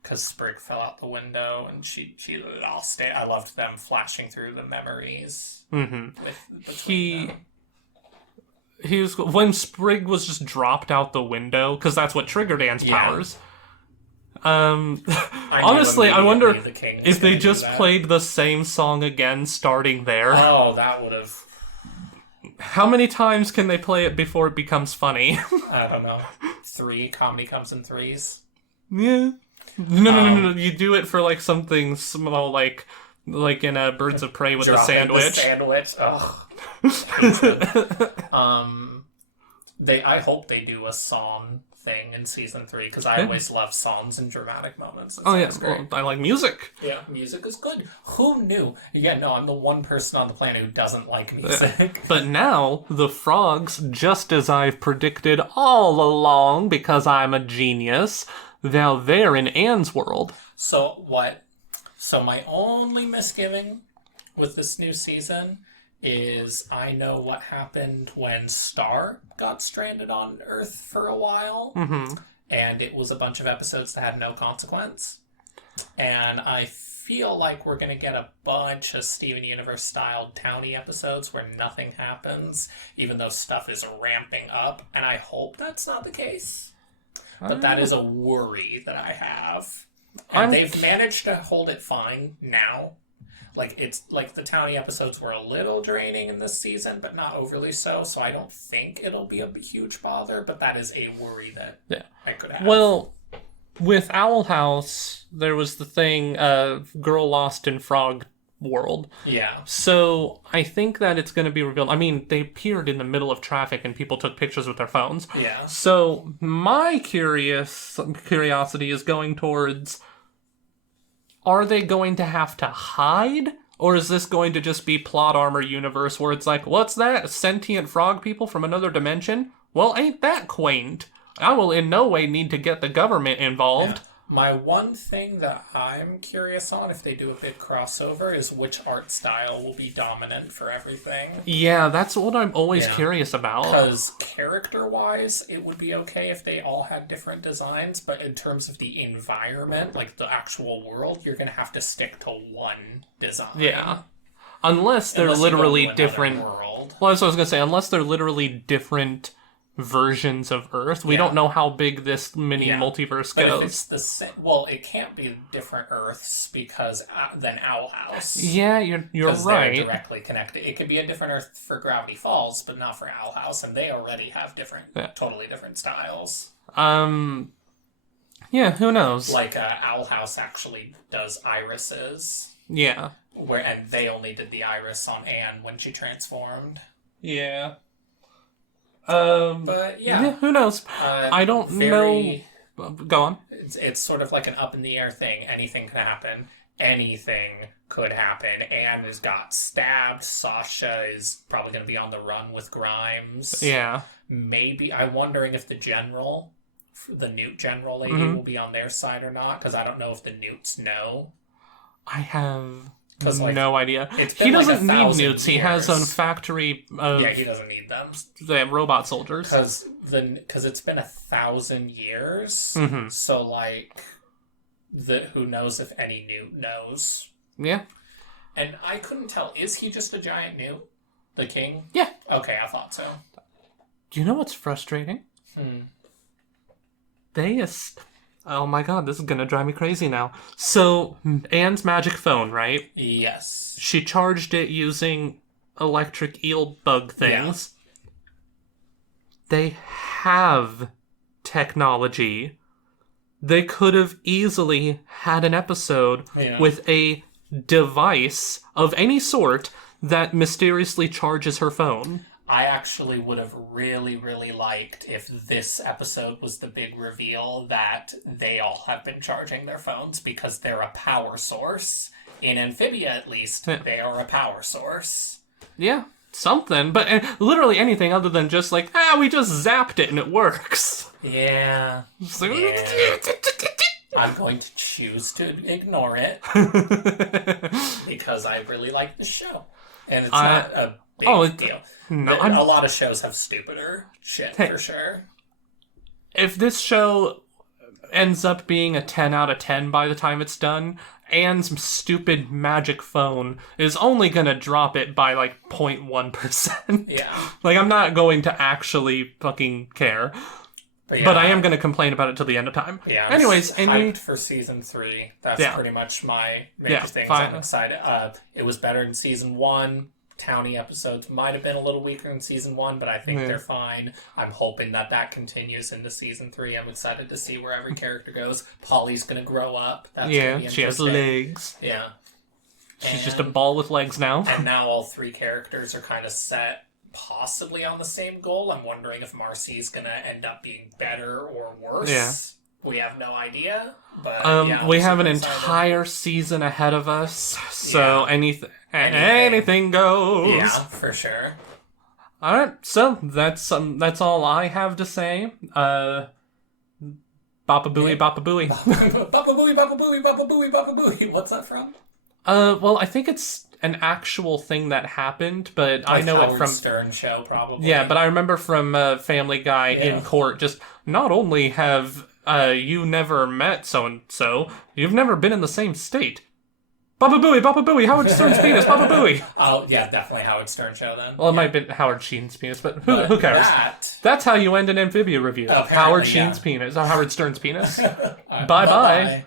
Because Sprig fell out the window and she lost it. I loved them flashing through the memories. Mm-hmm. Between them. He was when Sprig was just dropped out the window, because that's what triggered Anne's powers. Honestly, I wonder if they just played the same song again starting there. Oh, that would have... How many times can they play it before it becomes funny? I don't know. 3 comedy comes in 3s. Yeah. No. You do it for like something small, like in a Birds of Prey with a sandwich. The sandwich. Ugh. I hope they do a song thing in season 3, because I always love songs and dramatic moments. Oh yeah, well, I like music. Yeah, music is good. Who knew? Yeah, no, I'm the one person on the planet who doesn't like music. But now, the frogs, just as I've predicted all along, because I'm a genius, now they're in Anne's world. So what? So my only misgiving with this new season is I know what happened when Star got stranded on Earth for a while. Mm-hmm. And it was a bunch of episodes that had no consequence. And I feel like we're going to get a bunch of Steven Universe-styled townie episodes where nothing happens, even though stuff is ramping up. And I hope that's not the case. But that is a worry that I have. And they've managed to hold it fine now. Like, it's like the townie episodes were a little draining in this season, but not overly so. So I don't think it'll be a huge bother, but that is a worry that I could have. Well, with Owl House, there was the thing, girl lost in frog world. Yeah. So I think that it's going to be revealed. I mean, they appeared in the middle of traffic and people took pictures with their phones. Yeah. So my curiosity is going towards, are they going to have to hide? Or is this going to just be plot armor universe where it's like, what's that? Sentient frog people from another dimension? Well, ain't that quaint? I will in no way need to get the government involved. Yeah. My one thing that I'm curious on, if they do a big crossover, is which art style will be dominant for everything. Yeah, that's what I'm always curious about. Because character-wise, it would be okay if they all had different designs, but in terms of the environment, like the actual world, you're going to have to stick to one design. Yeah. Unless they're Unless you go literally to another different. world. Well, that's what I was gonna say. Unless they're literally different versions of Earth, we don't know how big this mini multiverse But goes. if it's the same, well, it can't be different Earths because than Owl House. Yeah, you're Because right. they're directly connected. It could be a different Earth for Gravity Falls, but not for Owl House, and they already have totally different styles. Yeah, who knows? Like Owl House actually does irises. Yeah. And they only did the iris on Anne when she transformed. Yeah. But yeah, who knows? I don't know. Go on. It's sort of like an up in the air thing. Anything can happen. Anything could happen. Anne has got stabbed. Sasha is probably going to be on the run with Grimes. Yeah. Maybe I'm wondering if the Newt general lady will be on their side or not, because I don't know if the Newts know. I have no idea. He doesn't need Newts. He has a factory of he doesn't need them. They have robot soldiers. Because it's been 1,000 years. So like, who knows if any Newt knows? Yeah. And I couldn't tell. Is he just a giant Newt? The king? Yeah. Okay, I thought so. Do you know what's frustrating? Oh my god, this is gonna drive me crazy now. So, Anne's magic phone, right? Yes. She charged it using electric eel bug things. Yeah. They have technology. They could have easily had an episode with a device of any sort that mysteriously charges her phone. I actually would have really, really liked if this episode was the big reveal that they all have been charging their phones because they're a power source. In Amphibia, at least, they are a power source. Yeah, something. But literally anything other than just like, we just zapped it and it works. Yeah. I'm going to choose to ignore it because I really like the show. And it's not a big deal. No, a lot of shows have stupider shit, for sure. If this show ends up being a 10 out of 10 by the time it's done, Anne's stupid magic phone is only going to drop it by, 0.1%. Yeah. I'm not going to actually fucking care. But I am going to complain about it till the end of time. Yeah. Anyways, hyped for season 3. That's pretty much my major things. I'm excited. It was better than season 1. Townie episodes might have been a little weaker in season 1, but I think they're fine. I'm hoping that continues into season 3. I'm excited to see where every character goes. Polly's going to grow up. That's gonna be she has legs. Yeah. She's just a ball with legs now. And now all 3 characters are kind of set possibly on the same goal. I'm wondering if Marcy's going to end up being better or worse. Yeah. We have no idea, but we have an entire season ahead of us, so anything goes. Yeah, for sure. All right, so that's all I have to say. Bapa booey, bapa booey. Bapa booey, bapa booey, bapa booey, bapa booey. What's that from? Well, I think it's an actual thing that happened, but I know Howard it from Stern show, probably. Yeah, but I remember from Family Guy in court. Just not only have you never met so-and-so, you've never been in the same state. Baba Booey, Howard Stern's penis, Baba Booey. Oh, yeah, definitely Howard Stern show then. Well, it might have been Howard Sheen's penis, but who cares? That's how you end an Amphibia review. Apparently, Howard Sheen's penis, or Howard Stern's penis. Bye-bye.